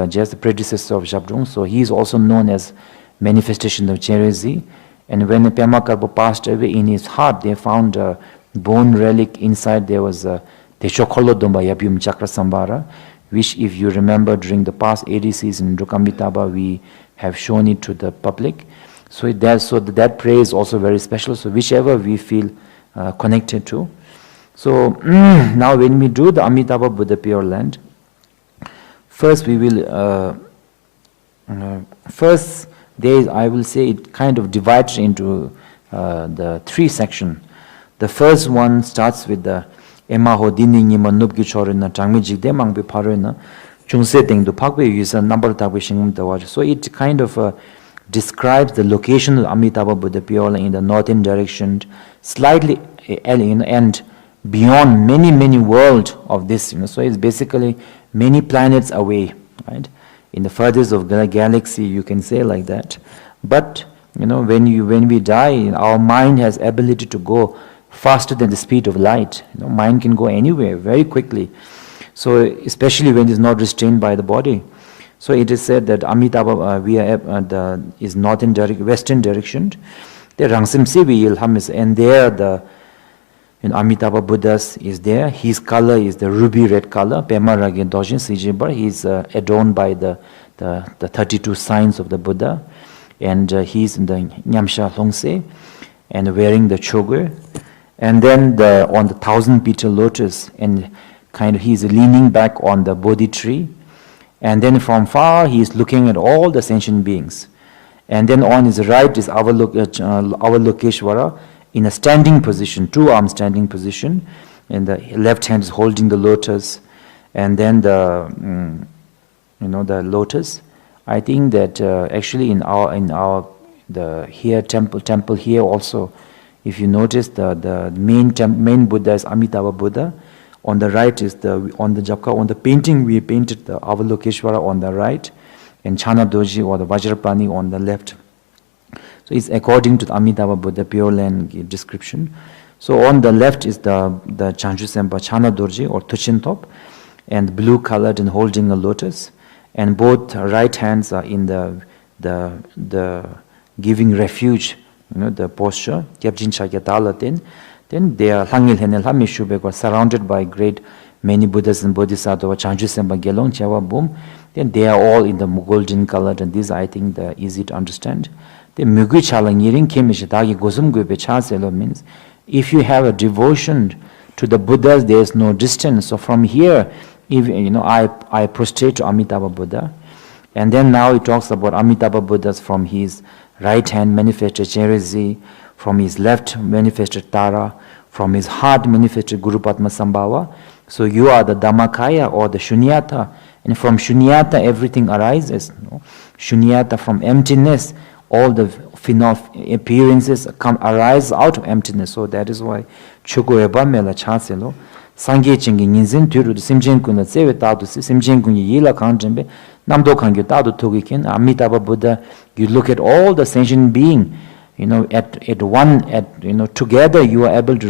just the predecessor of Jabdung, so he is also known as manifestation of Cherezi. And when Pema Karpo passed away, in his heart they found a bone relic. Inside there was a Teshokholodomba Yabyum Chakra Sambara, which if you remember during the past ADCs in Drukamitaba, we have shown it to the public. So that prayer is also very special. So whichever we feel connected to. So now when we do the Amitabha Buddha Pure Land, first we will, I will say it kind of divides into the three sections. The first one starts with the Ema Hodini Nima Nubgi Chorina Changmi Jigde Mangbi Parona Chungse Ting Du Pakwe Yusa number Tabi Shingum Tawaj. So it kind of describes the location of Amitabha Buddha Pure in the northern direction, slightly and beyond many worlds of this. So it's basically many planets away, right? In the furthest of the galaxy, you can say like that. But when we die, our mind has ability to go faster than the speed of light. Mind can go anywhere very quickly. So especially when it's not restrained by the body. So it is said that Amitabha is northern western direction. The Rangsim Sivi Ilham is, and there Amitabha Buddha's is there. His color is the ruby red color. Pema Ragin Dojin Sijibar. He's adorned by the 32 signs of the Buddha, and he's in the Nyamsha Longse, and wearing the chogur. And then on the 1,000-petal lotus, and kind of he's leaning back on the Bodhi tree. And then from far, he is looking at all the sentient beings. And then on his right is Avalokeshvara in a standing position, two-arm standing position. And the left hand is holding the lotus. And then the lotus. I think that actually in our here temple here also, if you notice the main Buddha is Amitabha Buddha. On the right is on the painting we painted the Avalokeshvara on the right, and Chana Doji or the Vajrapani on the left. So it's according to the Amitabha Buddha Pure Land description. So on the left is the Chanchu Sempa Chana Dorji or Tuchintop, and blue colored and holding a lotus, and both right hands are in the giving refuge, the posture. Then they are surrounded by great many Buddhas and Bodhisattvas, Chanchu Sempa Gelong, Chawa Boom, then they are all in the golden colored, and these I think they're easy to understand. The Mugu Chalang Yiring Kimishitagi Gosum Gube Chaselo means if you have a devotion to the Buddhas, there is no distance. So from here, if I prostrate to Amitabha Buddha, and then now he talks about Amitabha Buddhas from his right hand manifested Cherezi, from his left manifested Tara, from his heart manifested Guru Padma Sambhava. So you are the Dhammakaya or the Shunyata, and from Shunyata everything arises. Shunyata, from emptiness, all the appearances arise out of emptiness. So that is why Chuko Eba Mela Chaselo, Sangye Chingi Ninzin Turu, Simjen Kuna Tsewe Tadu, Simjen Kunya Yila Kanjembe, Namdo Kangyo Tadu Togikin, Amitabha Buddha, you look at all the sentient being, together you are able to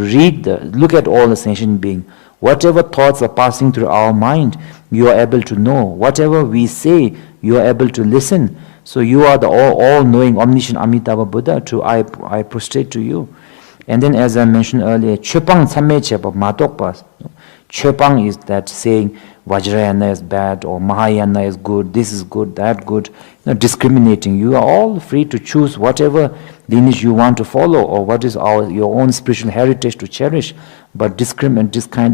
look at all the sentient being. Whatever thoughts are passing through our mind, you are able to know. Whatever we say, you are able to listen. So you are the all-knowing, omniscient Amitabha Buddha. I prostrate to you. And then, as I mentioned earlier, Chöpang Tsamme Chepa Matokpa. Chöpang is that saying Vajrayana is bad or Mahayana is good, this is good, that good. Discriminating. You are all free to choose whatever lineage you want to follow or what is your own spiritual heritage to cherish. But this kind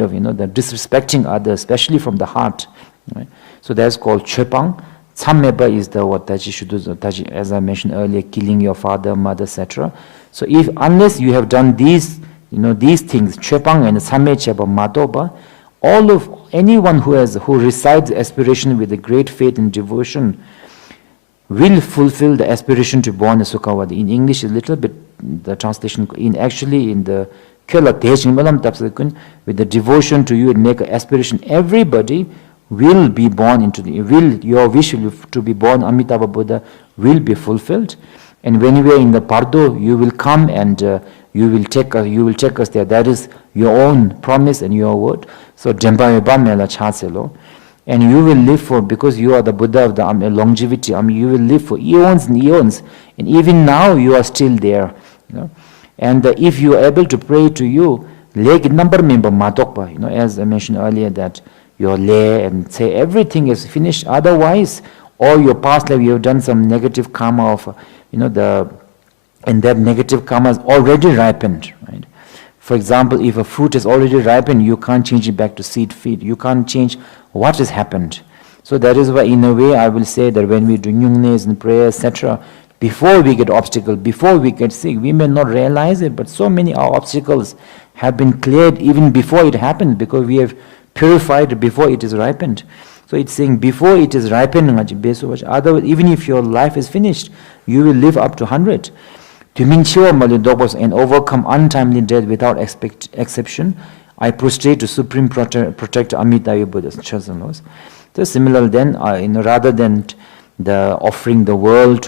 of, the disrespecting others, especially from the heart. Right? So that's called Chöpang. Tsammeba is the what Taji should do, as I mentioned earlier, killing your father, mother, etc. So unless you have done these things, Chöpang and Tsamme Cheba Matoba, anyone who recites aspiration with a great faith and devotion will fulfill the aspiration to born as Sukhavati. In English, a little bit the translation in the with the devotion to you and make an aspiration, everybody will be born your wish to be born Amitabha Buddha will be fulfilled. And when we are in the Pardo, you will come and you will take us there. That is your own promise and your word. So Jempa Mela Chaselo. And you will live because you are the Buddha of the longevity. You will live for eons and eons. And even now you are still there. And if you are able to pray to you, leg number member Matokpa, as I mentioned earlier, that your lay and say everything is finished. Otherwise, all your past life you have done some negative karma of, and that negative karma is already ripened, right? For example, if a fruit is already ripened, you can't change it back to seed feed. You can't change what has happened. So that is why, in a way, I will say that when we do nyungnes and prayer, etc., before we get obstacle, before we get sick, we may not realize it, but so many obstacles have been cleared even before it happened, because we have purified it before it is ripened. So it's saying before it is ripened, otherwise, even if your life is finished, you will live up to 100. And overcome untimely death without exception. I prostrate to Supreme Protector Amitabha Buddha's chosen laws. So similar then, rather than the offering the world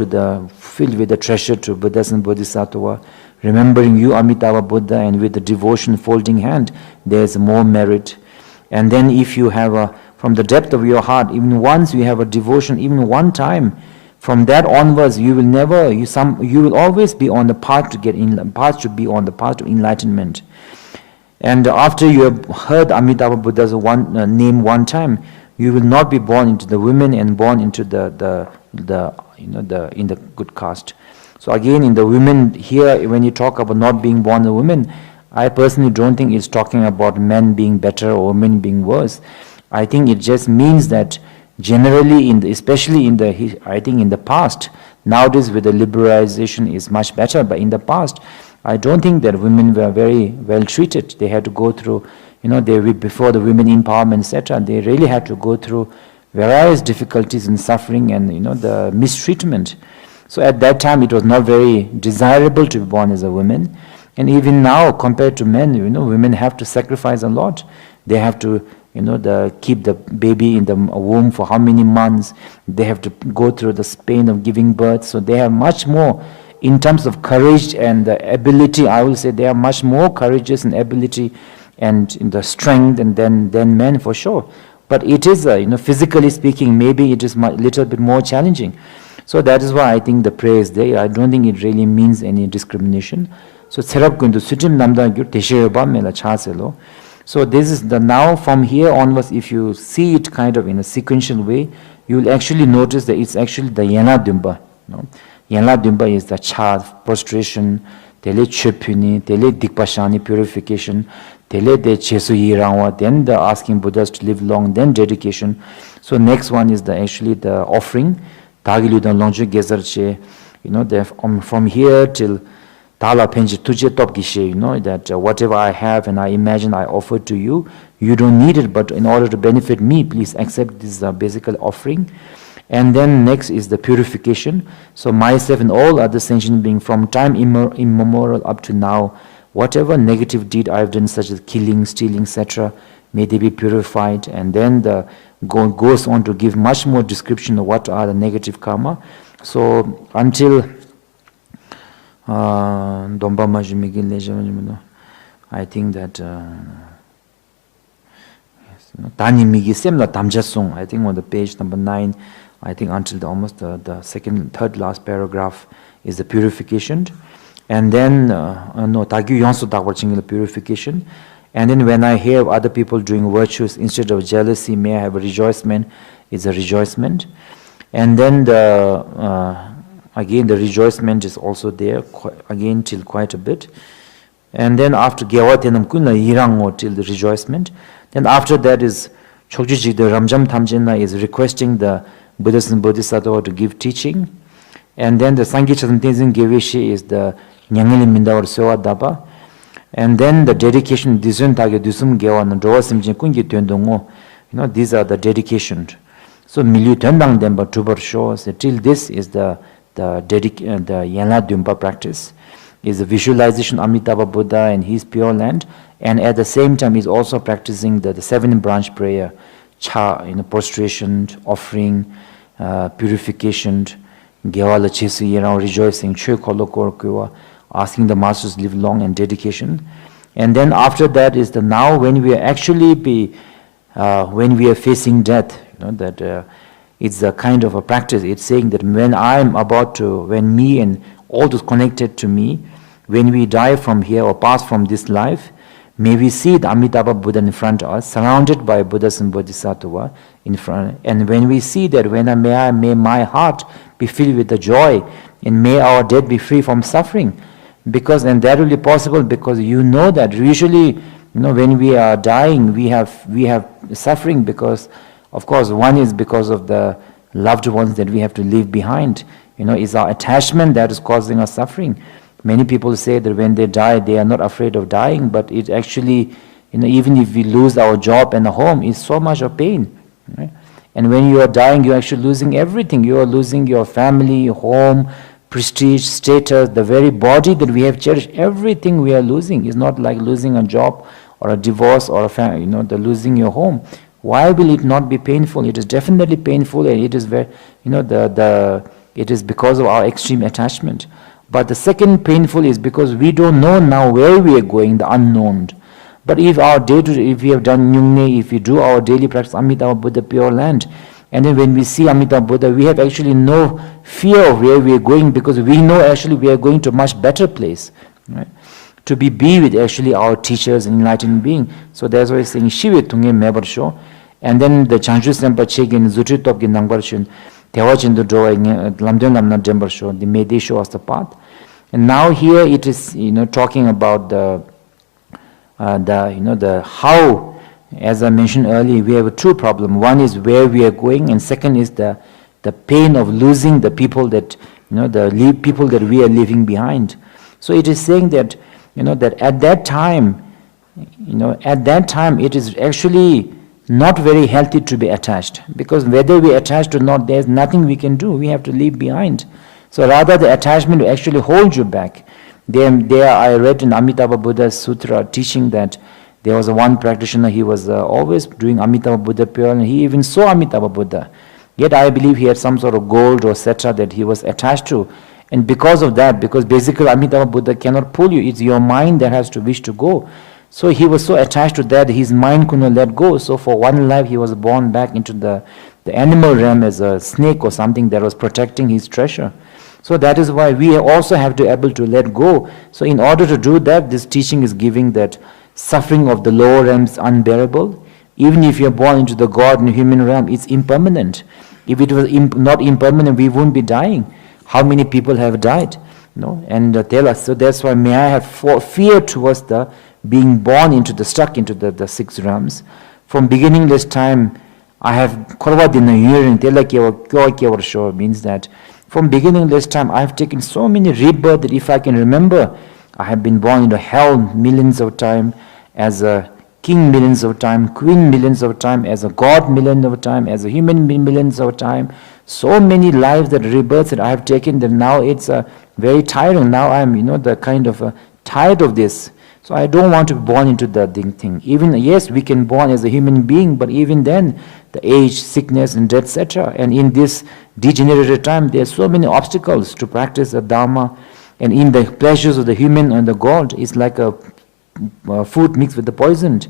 filled with the treasure to Buddhas and Bodhisattva, remembering you Amitabha Buddha and with the devotion folding hand, there is more merit. And then if you have from the depth of your heart, even once you have a devotion, even one time, from that onwards, you will always be on the path to be on the path to enlightenment. And after you have heard Amitabha Buddha's name one time, you will not be born into the women and born into the in the good caste. So again, in the women here, when you talk about not being born a woman, I personally don't think it's talking about men being better or women being worse. I think it just means that generally, especially in the past, nowadays with the liberalization is much better, but in the past, I don't think that women were very well treated. They had to go through, before the women empowerment, etc., they really had to go through various difficulties and suffering and, the mistreatment. So at that time, it was not very desirable to be born as a woman. And even now, compared to men, women have to sacrifice a lot. They have to, keep the baby in the womb for how many months. They have to go through the pain of giving birth. So they have much more, in terms of courage and the ability, I will say they are much more courageous and ability and in the strength than men for sure. But it is, physically speaking, maybe it is a little bit more challenging. So that is why I think the prayer is there. I don't think it really means any discrimination. So so this is now from here onwards, if you see it kind of in a sequential way, you will actually notice that it's actually the Yana Dumba. Yana Dumba is the cha, prostration, tele chupuni, tele dikpashani, purification, tele de chesu yirangwa, then the asking Buddhas to live long, then dedication. So next one is actually the offering. Tagiludan longju gezarche, from here till Tala penji tuje top gishe, that whatever I have and I imagine I offer to you, you don't need it, but in order to benefit me, please accept this basic offering. And then next is the purification. So myself and all other sentient beings from time immemorial up to now, whatever negative deed I've done, such as killing, stealing, etc., may they be purified. And then goes on to give much more description of what are the negative karma. So until I think that I think on the page number 9, I think until almost the third last paragraph is the purification. And then the purification. And then when I hear other people doing virtues, instead of jealousy, may I have a rejoicement, it's a rejoicement. And then again the rejoicement is also there, again till quite a bit. And then after Gyawatenam Kunla Yirango till the rejoicement. Then after that is Chokjiji, the Ramjam Tamjena is requesting the Buddhas and Bodhisattva to give teaching. And then the Sanghya Tenzin Geveshi is the Nyangeli Minda or Sewa Daba. And then the dedication, these are the dedication. So Milu Tendang Demba Tubar shows till this is the Yana Dumpa practice, is the visualization Amitabha Buddha and his pure land, and at the same time he's also practicing the 7 branch prayer, prostration, offering, purification, Gewala Chesu, rejoicing, asking the masters to live long, and dedication. And then after that is the now when we are actually when we are facing death, that it's a kind of a practice. It's saying that when me and all those connected to me, when we die from here or pass from this life, may we see the Amitabha Buddha in front of us, surrounded by Buddhas and Bodhisattva in front. And when we see that, may my heart be filled with the joy, and may our death be free from suffering. And that will be possible because that usually, when we are dying, we have suffering because, of course, one is because of the loved ones that we have to leave behind. It's our attachment that is causing us suffering. Many people say that when they die, they are not afraid of dying, but it actually, even if we lose our job and a home, it's so much of pain. Right? And when you are dying, you're actually losing everything. You are losing your family, home, prestige, status, the very body that we have cherished. Everything we are losing. It's not like losing a job or a divorce or a family, the losing your home. Why will it not be painful? It is definitely painful, and it is very, it is because of our extreme attachment. But the second painful is because we don't know now where we are going, the unknown. But if if we have done Nyungne, if we do our daily practice, Amitabha Buddha pure land, and then when we see Amitabha Buddha, we have actually no fear of where we are going, because we know actually we are going to a much better place, right? To be with actually our teachers and enlightened being. So that's why it's saying Shive Tunge Mebarsho. And then the Chanchu Sempa Chegin Zutritop Gin Nangbarshun, Tewachin the Doa, Lamdun Lamna Dembarsho, may they show us the path. And now here it is, talking about the how, as I mentioned earlier, we have a two problem. One is where we are going, and second is the pain of losing the people that, people that we are leaving behind. So it is saying that, that at that time it is actually not very healthy to be attached, because whether we attached or not, there's nothing we can do. We have to leave behind. So rather the attachment will actually hold you back. There I read in Amitabha Buddha's sutra teaching that there was one practitioner, he was always doing Amitabha Buddha pure, and he even saw Amitabha Buddha. Yet I believe he had some sort of gold or etc. that he was attached to. And because of that, because basically Amitabha Buddha cannot pull you, it's your mind that has to wish to go. So he was so attached to that, his mind could not let go. So for one life he was born back into the animal realm as a snake or something that was protecting his treasure. So that is why we also have to be able to let go. So in order to do that, this teaching is giving that suffering of the lower realm is unbearable. Even if you're born into the God and human realm, it's impermanent. If it was not impermanent, we wouldn't be dying. How many people have died? And tell us. So that's why may I have fear towards the being born stuck into the six realms. From beginningless time, I have korvadina hearing telakya means that from beginningless time I have taken so many rebirths that if I can remember, I have been born into hell millions of times, as a king millions of times, queen millions of times, as a god millions of times, as a human millions of times. So many lives that rebirths that I have taken, that now it's very tiring. Now I am, the kind of tired of this. So I don't want to be born into the thing. Even, yes, we can born as a human being, but even then, the age, sickness, and death, etc. And in this degenerated time, there are so many obstacles to practice the Dharma. And in the pleasures of the human and the God, it's like a food mixed with the poison.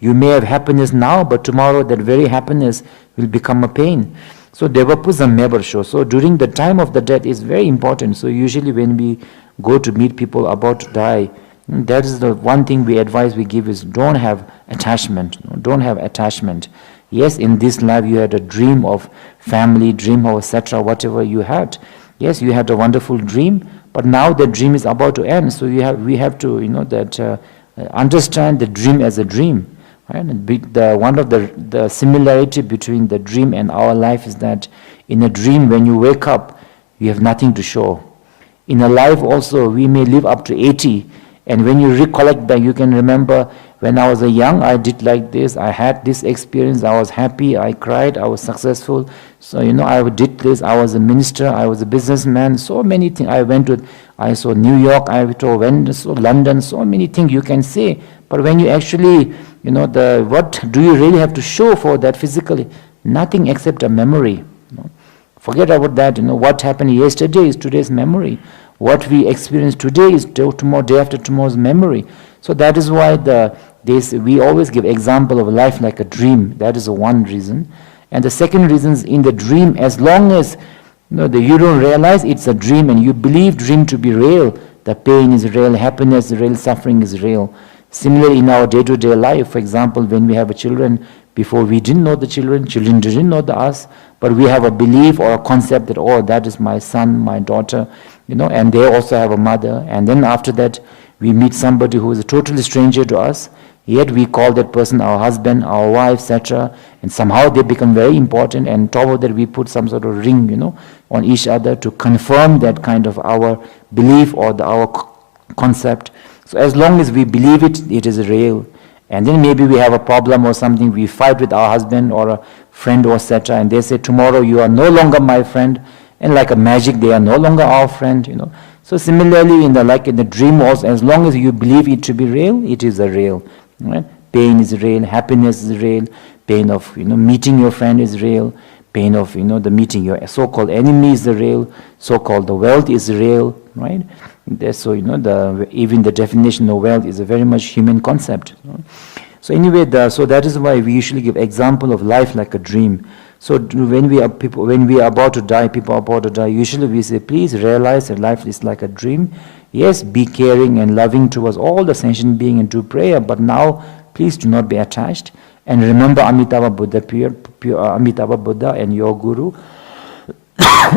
You may have happiness now, but tomorrow that very happiness will become a pain. So Devapuzam Mebarsho. So during the time of the death is very important. So usually when we go to meet people about to die, that is the one thing we give is don't have attachment. Don't have attachment. Yes, in this life you had a dream of family, dream of etc., whatever you had. Yes, you had a wonderful dream, but now the dream is about to end. So we have to understand the dream as a dream. Right? And one of the similarity between the dream and our life is that in a dream, when you wake up, you have nothing to show. In a life also, we may live up to 80, and when you recollect back, you can remember, when I was young, I did like this, I had this experience, I was happy, I cried, I was successful. So, I did this, I was a minister, I was a businessman, so many things. I saw New York, I saw London, so many things you can say. But when you actually, what do you really have to show for that physically? Nothing except a memory. Forget about that. What happened yesterday is today's memory. What we experience today is tomorrow, day after tomorrow's memory. So that is why we always give example of life like a dream. That is one reason. And the second reason is in the dream, as long as you don't realize it's a dream and you believe dream to be real, the pain is real, happiness is real, suffering is real. Similarly, in our day-to-day life, for example, when we have children, before we didn't know the children didn't know us, but we have a belief or a concept that, oh, that is my son, my daughter, and they also have a mother. And then after that, we meet somebody who is a totally stranger to us, yet we call that person our husband, our wife, etc. And somehow they become very important, and on top of that we put some sort of ring, on each other to confirm that kind of our belief or our concept. So as long as we believe it is real. And then maybe we have a problem or something, we fight with our husband or a friend or etc. And they say, tomorrow you are no longer my friend. And like a magic, they are no longer our friend, So similarly, in the dream also, as long as you believe it to be real, it is a real. Right? Pain is real, happiness is real, pain of meeting your friend is real, pain of the meeting your so-called enemy is real, so-called the wealth is real, right? So even the definition of wealth is a very much human concept. So anyway, so that is why we usually give example of life like a dream. So when we are about to die, people are about to die, usually we say, please realize that life is like a dream. Yes, be caring and loving towards all the sentient beings and do prayer, but now please do not be attached. And remember Amitabha Buddha, pure Amitabha Buddha and your Guru.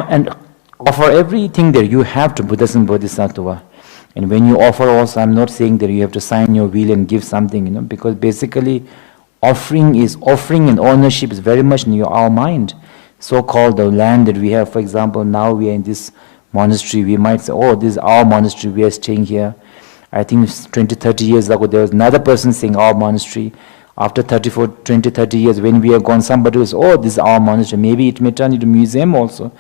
And offer everything that you have to Buddhas and Bodhisattva. And when you offer also, I'm not saying that you have to sign your will and give something, because basically offering and ownership is very much in our mind. So-called the land that we have, for example, now we are in this monastery, we might say, oh, this is our monastery, we are staying here. I think 20, 30 years ago, there was another person saying our monastery. After 20, 30 years, when we are gone, somebody will say, oh, this is our monastery. Maybe it may turn into a museum also.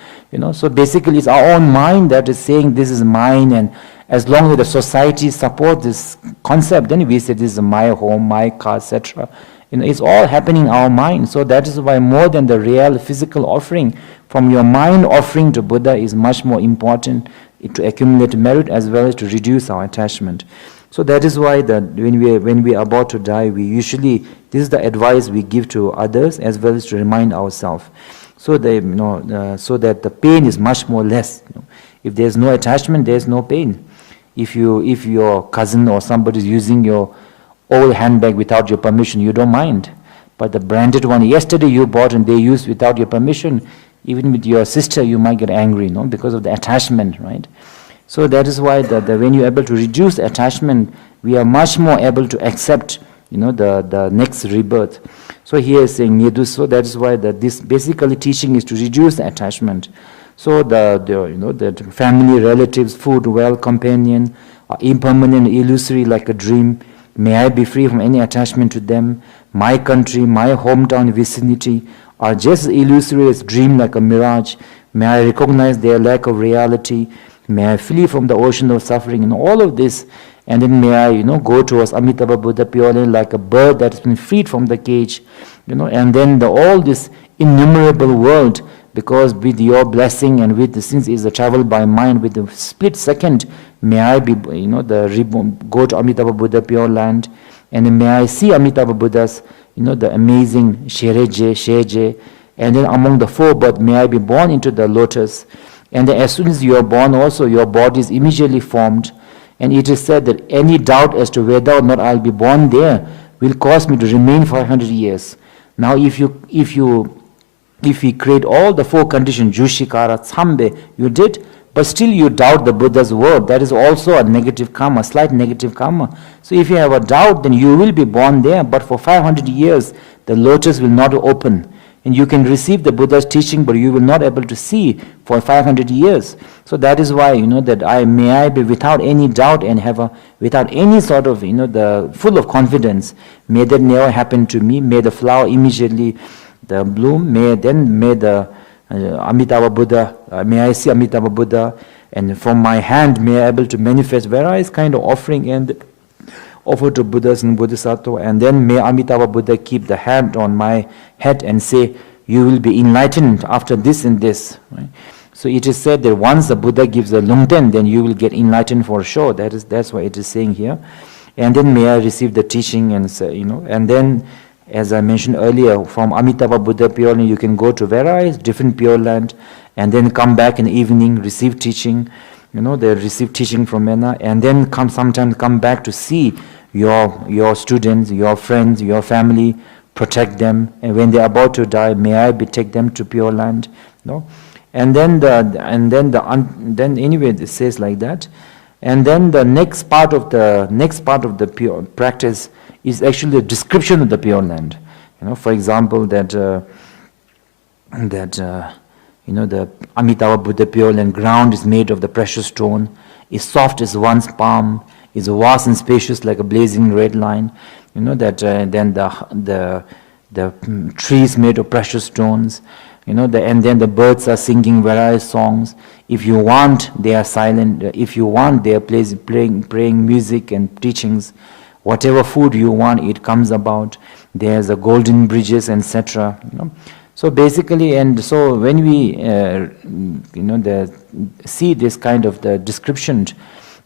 So basically it's our own mind that is saying this is mine, and as long as the society supports this concept, then we say this is my home, my car, etc. It's all happening in our mind. So that is why more than the real physical offering, from your mind offering to Buddha is much more important to accumulate merit as well as to reduce our attachment. So that is why when we are about to die, we usually, this is the advice we give to others as well as to remind ourselves. So so that the pain is much more less. If there is no attachment, there is no pain. If your cousin or somebody is using your old handbag without your permission, you don't mind. But the branded one, yesterday you bought and they used without your permission, Even with your sister, you might get angry, no, because of the attachment, right? So that is why when you're able to reduce the attachment, we are much more able to accept, the next rebirth. So here is saying Nyeduso, that is why this basically teaching is to reduce the attachment. So the family, relatives, food, wealth, companion, are impermanent, illusory like a dream. May I be free from any attachment to them. My country, my hometown, vicinity are just as illusory as dream like a mirage. May I recognize their lack of reality. May I flee from the ocean of suffering and all of this. And then may I, go towards Amitabha Buddha purely like a bird that has been freed from the cage. And then all this innumerable world, because with your blessing and with the since is a travel by mind with the split second, may I be, go to Amitabha Buddha pure land, and then may I see Amitabha Buddhas, the amazing Shereje, Sheje, and then among the four births, may I be born into the lotus. And then as soon as you are born also, your body is immediately formed. And it is said that any doubt as to whether or not I'll be born there will cause me to remain for 100 years. Now if we create all the four conditions, Jushikara, Tsambe, you did, but still you doubt the Buddha's word, that is also a negative karma, slight negative karma. So if you have a doubt, then you will be born there, but for 500 years, the lotus will not open. And you can receive the Buddha's teaching, but you will not be able to see for 500 years. So that is why, that may I be without any doubt and without any sort of, the full of confidence. May that never happen to me. May the flower immediately the bloom. May the Amitabha Buddha, may I see Amitabha Buddha, and from my hand may I be able to manifest various kind of offering and offer to Buddhas and Bodhisattva, and then may Amitabha Buddha keep the hand on my head and say, you will be enlightened after this and this. Right? So it is said that once the Buddha gives a lungten, then you will get enlightened for sure. That's what it is saying here. And then may I receive the teaching and say, and then as I mentioned earlier, from Amitabha Buddha Pure Land, you can go to various different Pure Land and then come back in the evening, receive teaching. They receive teaching from Mena, and then sometimes come back to see your students, your friends, your family, protect them, and when they are about to die, may I take them to Pure Land. And then anyway it says like that. And then the next part of the pure practice is actually a description of the Pure Land. For example, the Amitabha Buddha Pure Land ground is made of the precious stone, is soft as one's palm, is vast and spacious like a blazing red line. Then the trees made of precious stones. And then the birds are singing various songs. If you want, they are silent. If you want, they are praying music and teachings. Whatever food you want, it comes about. There's a golden bridges, etc. So basically, and so when we see this kind of the description,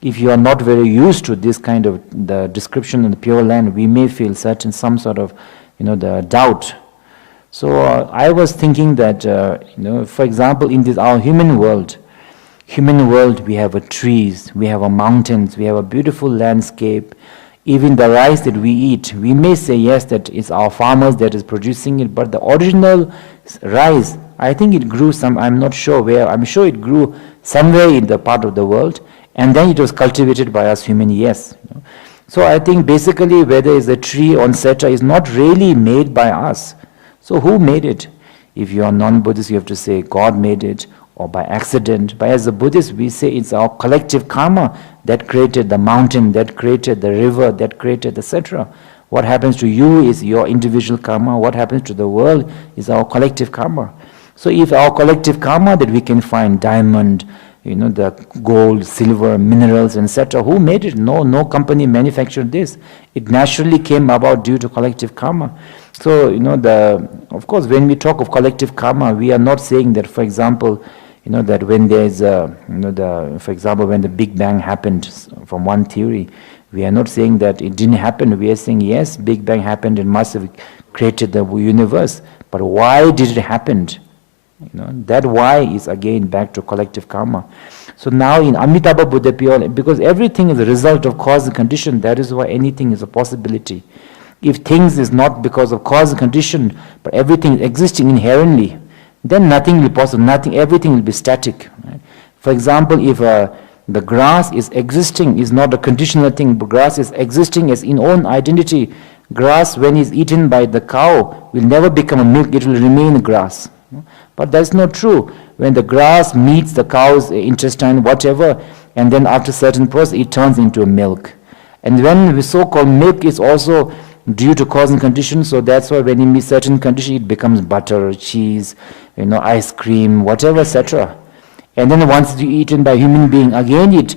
if you are not very used to this kind of the description in the Pure Land, we may feel some sort of the doubt. So I was thinking that for example, in this our human world, we have a trees, we have a mountains, we have a beautiful landscape. Even the rice that we eat, we may say yes that it's our farmers that is producing it, but the original rice, I think it grew I'm not sure where, I'm sure it grew somewhere in the part of the world, and then it was cultivated by us human, yes. So I think basically whether it's a tree or etc. is not really made by us. So who made it? If you are non-Buddhist, you have to say God made it, or by accident. But as a Buddhist, we say it's our collective karma that created the mountain, that created the river, that created etc. What happens to you is your individual karma. What happens to the world is our collective karma. So if our collective karma that we can find diamond, the gold, silver, minerals, etc. Who made it? No company manufactured this. It naturally came about due to collective karma. So, of course, when we talk of collective karma, we are not saying that, for example, that when there is for example, when the Big Bang happened, from one theory, we are not saying that it didn't happen. We are saying, yes, Big Bang happened, it must have created the universe. But why did it happen? That why is again back to collective karma. So now in Amitabha Buddha Pure, because everything is a result of cause and condition, that is why anything is a possibility. If things is not because of cause and condition, but everything is existing inherently, then nothing will be possible, everything will be static. Right? For example, if the grass is existing, is not a conditional thing, but grass is existing as in own identity. Grass, when is eaten by the cow, will never become a milk, it will remain grass. But that's not true. When the grass meets the cow's intestine, whatever, and then after certain process, it turns into a milk. And when the so-called milk is also due to cause and condition, so that's why when it meets certain condition, it becomes butter, cheese, ice cream, whatever, etc. And then once it's eaten by a human being, again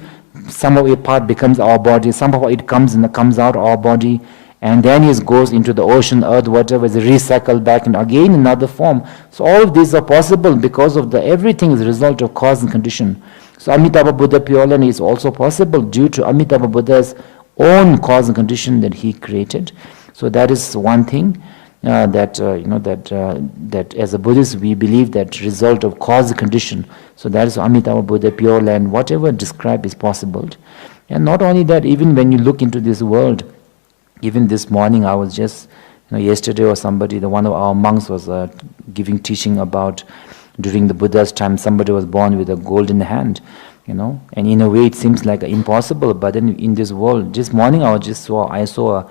some of a part becomes our body, some of it comes out our body, and then it goes into the ocean, earth, whatever, is recycled back and again another form. So all of these are possible because of everything is a result of cause and condition. So Amitabha Buddha Pure Land is also possible due to Amitabha Buddha's own cause and condition that he created. So that is one thing that as a Buddhist we believe that result of cause and condition. So that is Amitabha Buddha Pure Land. Whatever described is possible. And not only that, even when you look into this world, even this morning I was just, yesterday or one of our monks was giving teaching about during the Buddha's time somebody was born with a golden hand, and in a way it seems like impossible, but then in this world, this morning I saw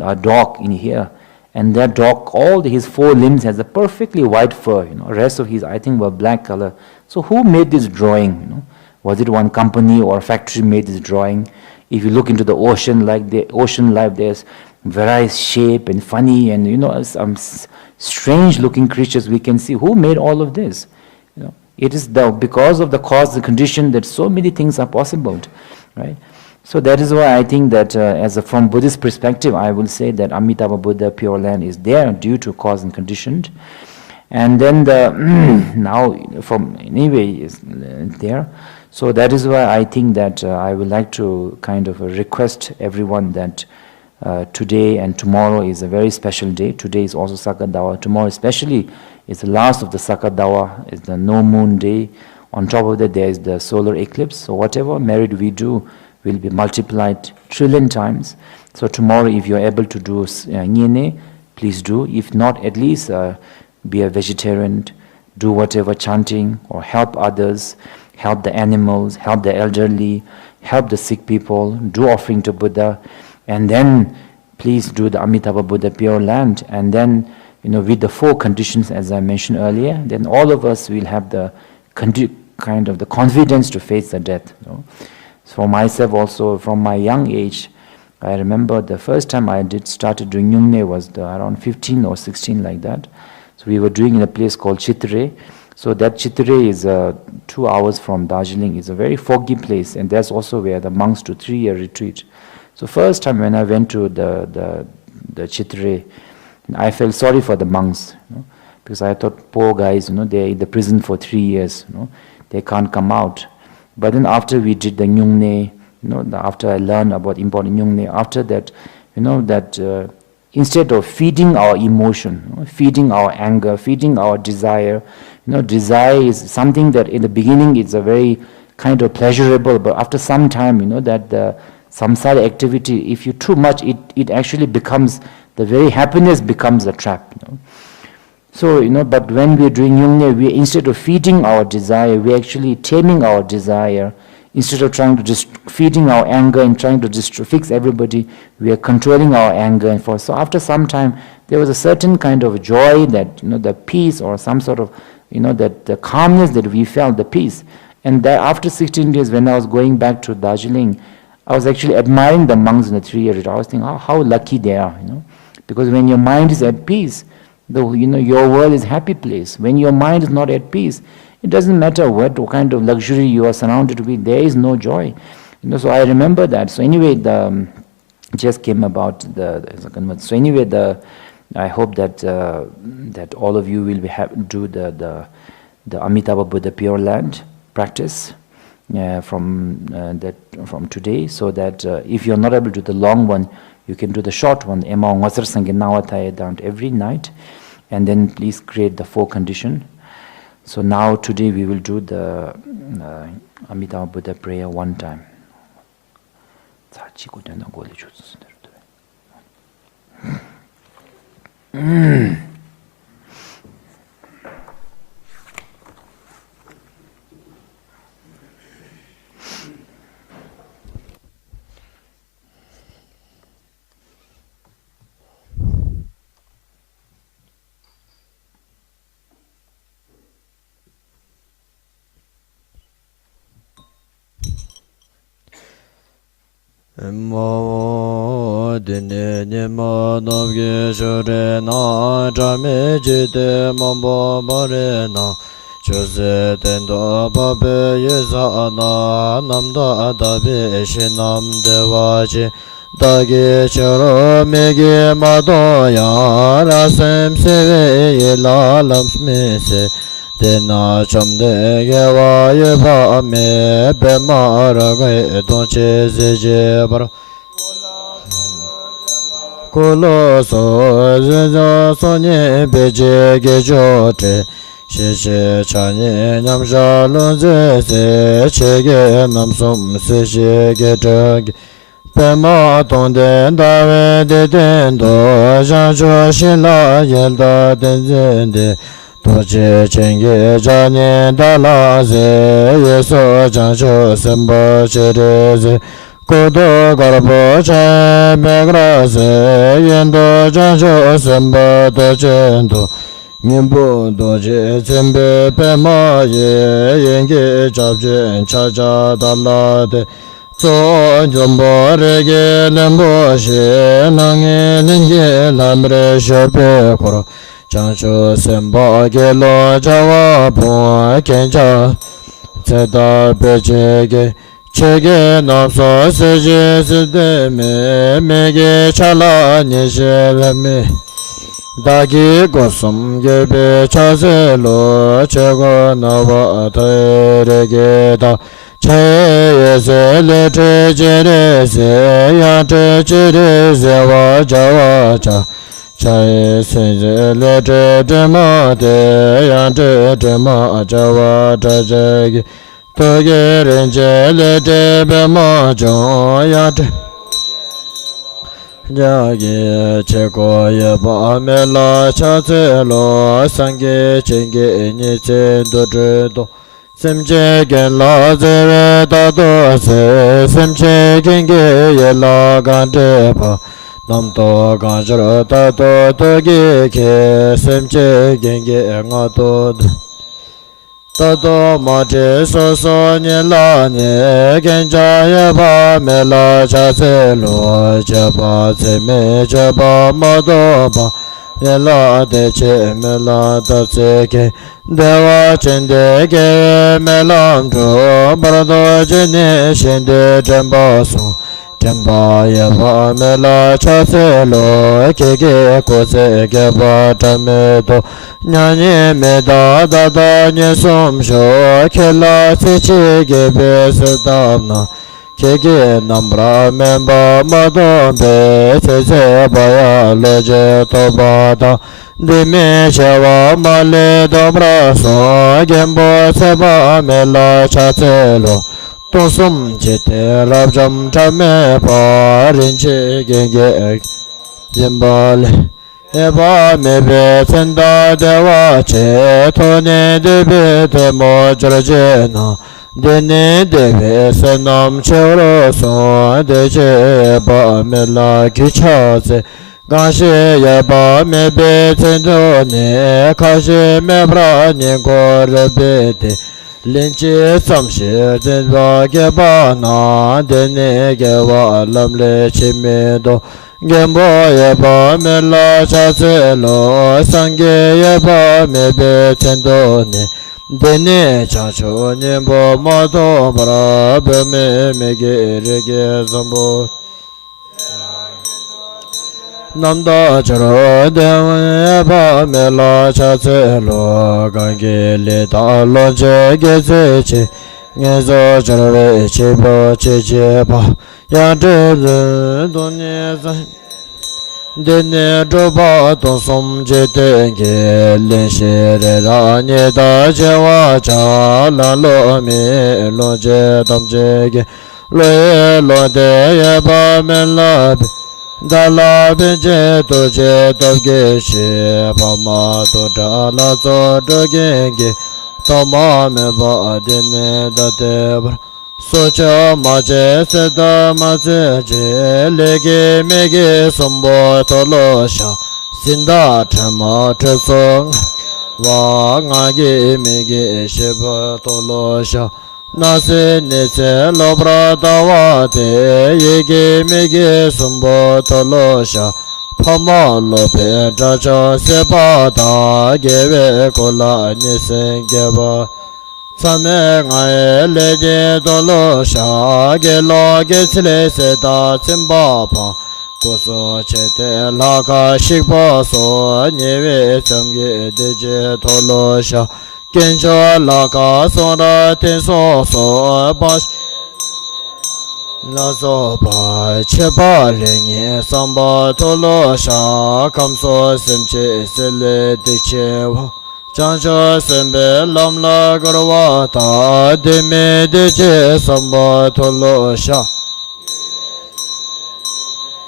a dog in here, and that dog, all his 4 limbs has a perfectly white fur, rest of his I think were black color. So who made this drawing? Was it one company or factory made this drawing? If you look into the ocean, like the ocean life, there's various shape and funny and some strange looking creatures we can see. Who made all of this? It is because of the cause, the condition that so many things are possible, right? So that is why I think that from Buddhist perspective, I will say that Amitabha Buddha Pure Land is there due to cause and condition. And then now from anyway is there. So that is why I think that I would like to kind of request everyone that today and tomorrow is a very special day. Today is also Sakadawa. Tomorrow especially is the last of the Sakadawa. It's the no moon day. On top of that there is the solar eclipse. So whatever merit we do will be multiplied trillion times. So tomorrow if you're able to do Nyene, please do. If not, at least be a vegetarian, do whatever chanting or help others, help the animals, help the elderly, help the sick people, do offering to Buddha, and then please do the Amitabha Buddha Pure Land, and then with the 4 conditions as I mentioned earlier, then all of us will have the kind of the confidence to face the death. So for myself also, from my young age, I remember the first time I started doing Nyungne was around 15 or 16 like that. So we were doing in a place called Chitare. So that Chitare is 2 hours from Darjeeling. It's a very foggy place, and that's also where the monks do 3-year retreat. So first time when I went to the Chitare, I felt sorry for the monks, because I thought, poor guys, they're in the prison for 3 years, they can't come out. But then after we did the Nyungne, after I learned about important Nyungne, after that, instead of feeding our emotion, feeding our anger, feeding our desire, desire is something that in the beginning it's a very kind of pleasurable, but after some time, that the samsara activity, if you too much, it actually becomes, the very happiness becomes a trap. So, but when we're doing Nyungne, we instead of feeding our desire, we're actually taming our desire. Instead of trying to just feeding our anger and trying to just fix everybody, we are controlling our anger and force. So after some time, there was a certain kind of joy that, the peace or some sort of, that the calmness that we felt, the peace. And that after 16 days, when I was going back to Darjeeling, I was actually admiring the monks in the 3-year retreat. I was thinking, how lucky they are, because when your mind is at peace, your world is a happy place. When your mind is not at peace, it doesn't matter what kind of luxury you are surrounded with, there is no joy. So I remember that. So anyway, just came about so anyway, I hope that that all of you will do the Amitabha Buddha Pure Land practice from today, so that if you're not able to do the long one, you can do the short one, every night, and then please create the 4 condition. So now today we will do the Amitabha Buddha prayer one time. mo dine ni mo nom ge shore na jame jite mambo bare na choze tendo babe yesa na namda dabe shinam dewaji dagi choro megi mado ya rasem seve la lamsmese Dena chamde gewa yeba me be mara ge donche zeje bar Kolo so zeja sonye beje gejote Sheshe chanye nyamsha lonze se chege namsum se shege jage Pema tonden dawe de dendo Jancho shila yelda denzende Toche chenge jane dalaze Yeso jancho semba chereze Kodo garbo che megrase Yendo jancho semba dochendo Nyimbo doche sembe pema ye Yenge chabje chaja dalade Tso jombo rege lembo she Nange linge lamre shepe koro Chancho semba gelo jawa po kenja Tseda pechege chege napso seje sede me Mege chala nishe leme Dagi gosum gebe chase lo Chego nava terege da Che se le tre jere se Ya tre jere se wa jawa cha Chaye se le tre jema de Ya tre jema jawa trajegi Toge renje le tre bema jo Ya tre Jage cheko ye ba me la cha se lo Sangye chenge ni se do tre do Semche gen la zere da do se Semche gen ge ye la gan de pa Nam to gan jiro da do do ge ke Semche gen ge nga do de Da do ma je so so nye la nye Gen ja ye ba me la cha se lo Je ba se me je ba ma do ba Ye la de che me la da se ke Dewa chende ge me lam cho Barado jene shende jemba so Jemba ye ba me la cha se lo Ke ge ko se ge ba cha me do Nyanye me da da da nye som sho Ke la se che ge be se dam na Ke ge nambra me ba ma do be Se se ba ya lo je to ba da Dime shewa ma le dobra so Gembo seba me la cha tse lo Tosum jite rab jam cha me pa Rinche genge Jemba le Eba me be senda dewa che Tone debe te mo jraje na Dene debe senam che ro so De che ba me la ki cha se Ganshe yaba me be tendo ne Kashe me bra ne gore bete Linche samshe tenba geba na Dene gewa lamle chime do Gembo yaba me la cha se lo Sangye yaba me be tendo ne Dene cha cho nyembo ma do bra Be me ge re ge zambo Namda charo dewa ba me la cha tse lo Gange le ta lo che ge tse che Nge zo charo ve che bo che che pa Ya che zi do nye zan Dene zho ba tong som che te ge Len she re ra nye da che wa cha La lo me lo che tam che ge Lo ye lo de ye ba me la be Dala benje toje toge she Pama to jala to toge Tama me ba dene da debra Socha ma je se da ma je je Lege mege sombo tolo sha Sinda chama chesong Wa nga ge mege sheba tolo sha nase nese lobra dawate yege mege sumbo tolosha pama lope jaja sebada geve kola nesen geva Same ngae lede dolosha gelo gesile seda simbapa Koso chete laka shikpa so nyewe samge deje tolosha Genjo laka sora tenso so bash La so ba cheba renye samba tolosha Kamso semche sele deche Chancho sembe lamla garwata deme deche samba tolosha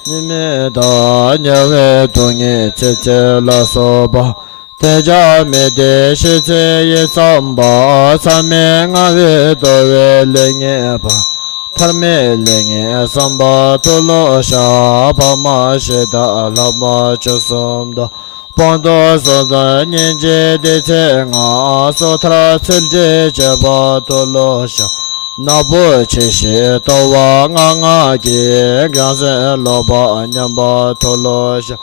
Nime da nyawe tunye cheche la soba Teja me de shiche ye samba Same ngawe dowe lenye pa Tarme lenye samba tolosha Pama sheda lama chosomda Pando soda nyenje de che nga Sotra tsilje cheba tolosha Nabu che she towa nga nga ki Gyanse loba nyamba tolosha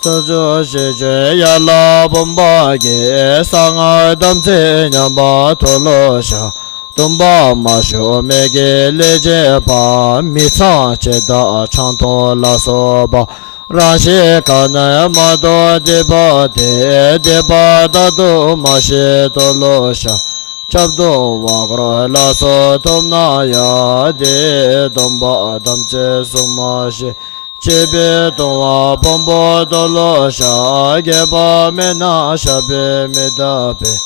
Sojo she che yala bomba ki Sanga damse nyamba tolosha Tumba ma shu me ge leje pa Mi ca che da chanto la soba Rashi kana ma do deba deba da do ma she tolosha Chabdo wakro la so tomna ya de domba damche sumashi Chebe tongwa pombo tolosha Geba mena shabe medabe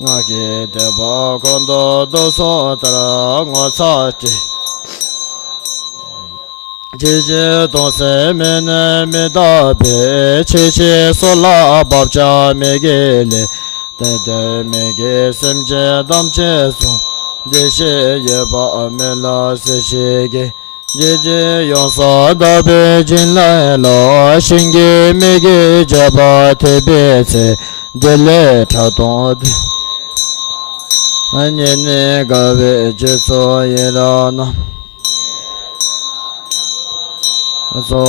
Ngaki deba kondo doso tara ngosati Jeje donse mene medabe Cheche sola babcha megele Dede mege semje damche son Deshe yeba amela seshege Jeje yonsa dabe jinla elo Shingi mege jeba tebe se Dele chadon Anyene gabe jeso yelana So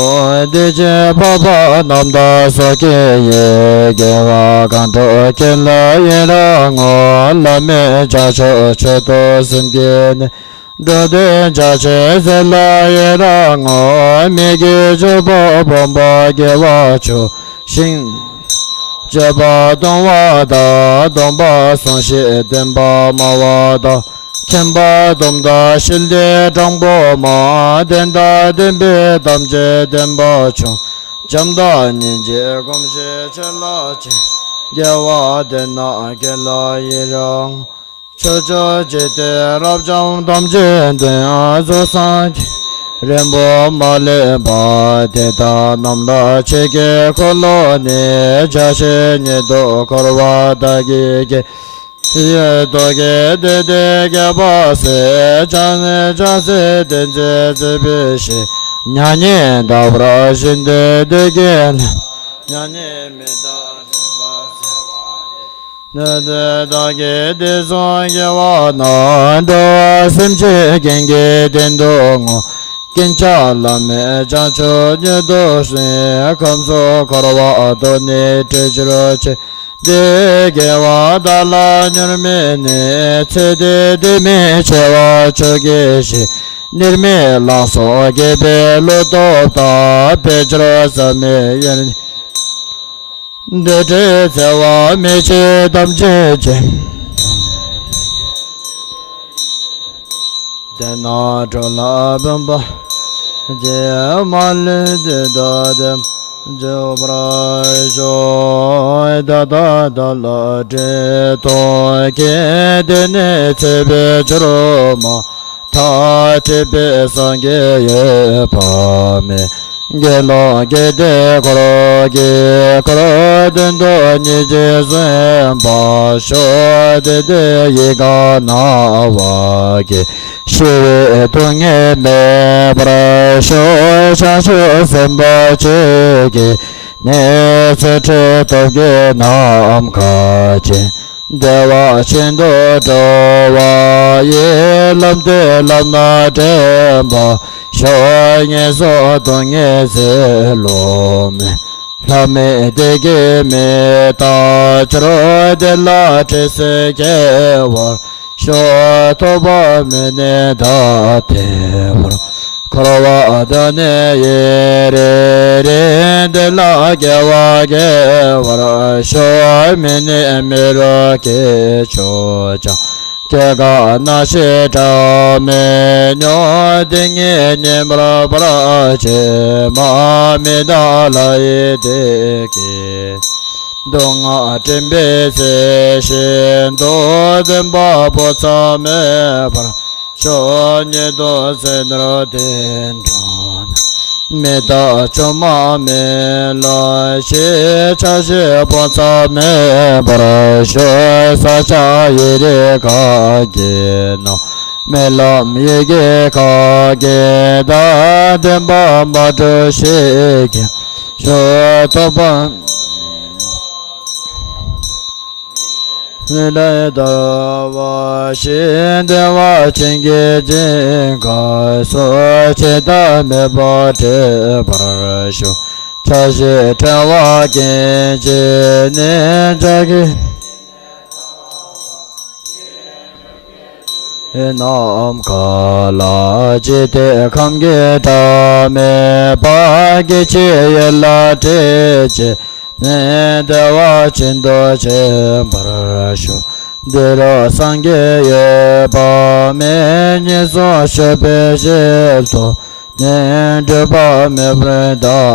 deje papa namda soke ye gewa kanto kela yera ngo lame jacho cheto simgene dode jache zela yera ngo mege jobo bomba gewa cho shin jeba dongwa da dongba songshi denba mawa da Kemba domda shilde jangbo ma denda dembe damje demba chung Jamda ninje gomshe chela ching Gyawa dena gela yirang Chocho jete rabjang damje den azo sanji Rembo male ba teta namda cheke kolo ne Jashe nido korwa dagi ge Ye doge de de ge ba se chane chase denje zebe she Nyanye da bra shinde de gen Nyanye me da ba se Ne de da ge de son ge wa na Do simche genge den do ngo Gencha la me chancho nye do shen Kamso korwa do ne te jiro che De gewa dala nyurme ne Tse de me chewa choge she Nirme lang so gebe lo do da Pechro sa me yen De te tsewa me che dam che che De na chola bamba Je mal de da dem Jo bra jo da la je to ke de ne te be jro ma ta te be sang ye pa me ge lo ge de kro den do ni je zen ba sho de ye ga na wa ge Shive tunge me bra sho sha sho semba chege ne se che to ge nam ka che Deva Chindu Jawa Ye Lam De Lam Na Jemba Sho Nye So Dong Nye Se Lo Me La Me De Ge Me Ta Chro De La Che Se Ge War Sho To Ba Me Ne Da Te War Karawa Da Ne Ye Re Re De La Ge Wa Ge War Sho Me Ne Me Ra Ke Cho Cha Ke Ga Na She Cha Me Nyo De Nye Nye Bra Bra Che Ma Me Da La Ye De Ke Dong A Chen Be Se Shin Do Den Ba Bo Cha Me Bra Sho Nye Do Se Dra Den Chon Me Da Cho Ma Me La She Cha She Po Cha Me Bra Sho Sa Cha Ye Re Ka Ge No Me Lam Ye Ge Ka Ge Da Den Ba Ma Zhe She Ge Sho To Ba Le da wa xin de wa chen ge jin ga so che da me ba che par shu cha she cha wa gen je ne ja ge nam ka la je te kham ge da me ba ge che ye la te che ne de wa chen do che par shu de ra sang ge ye ba me ni so she pe she to ne de ba me bre da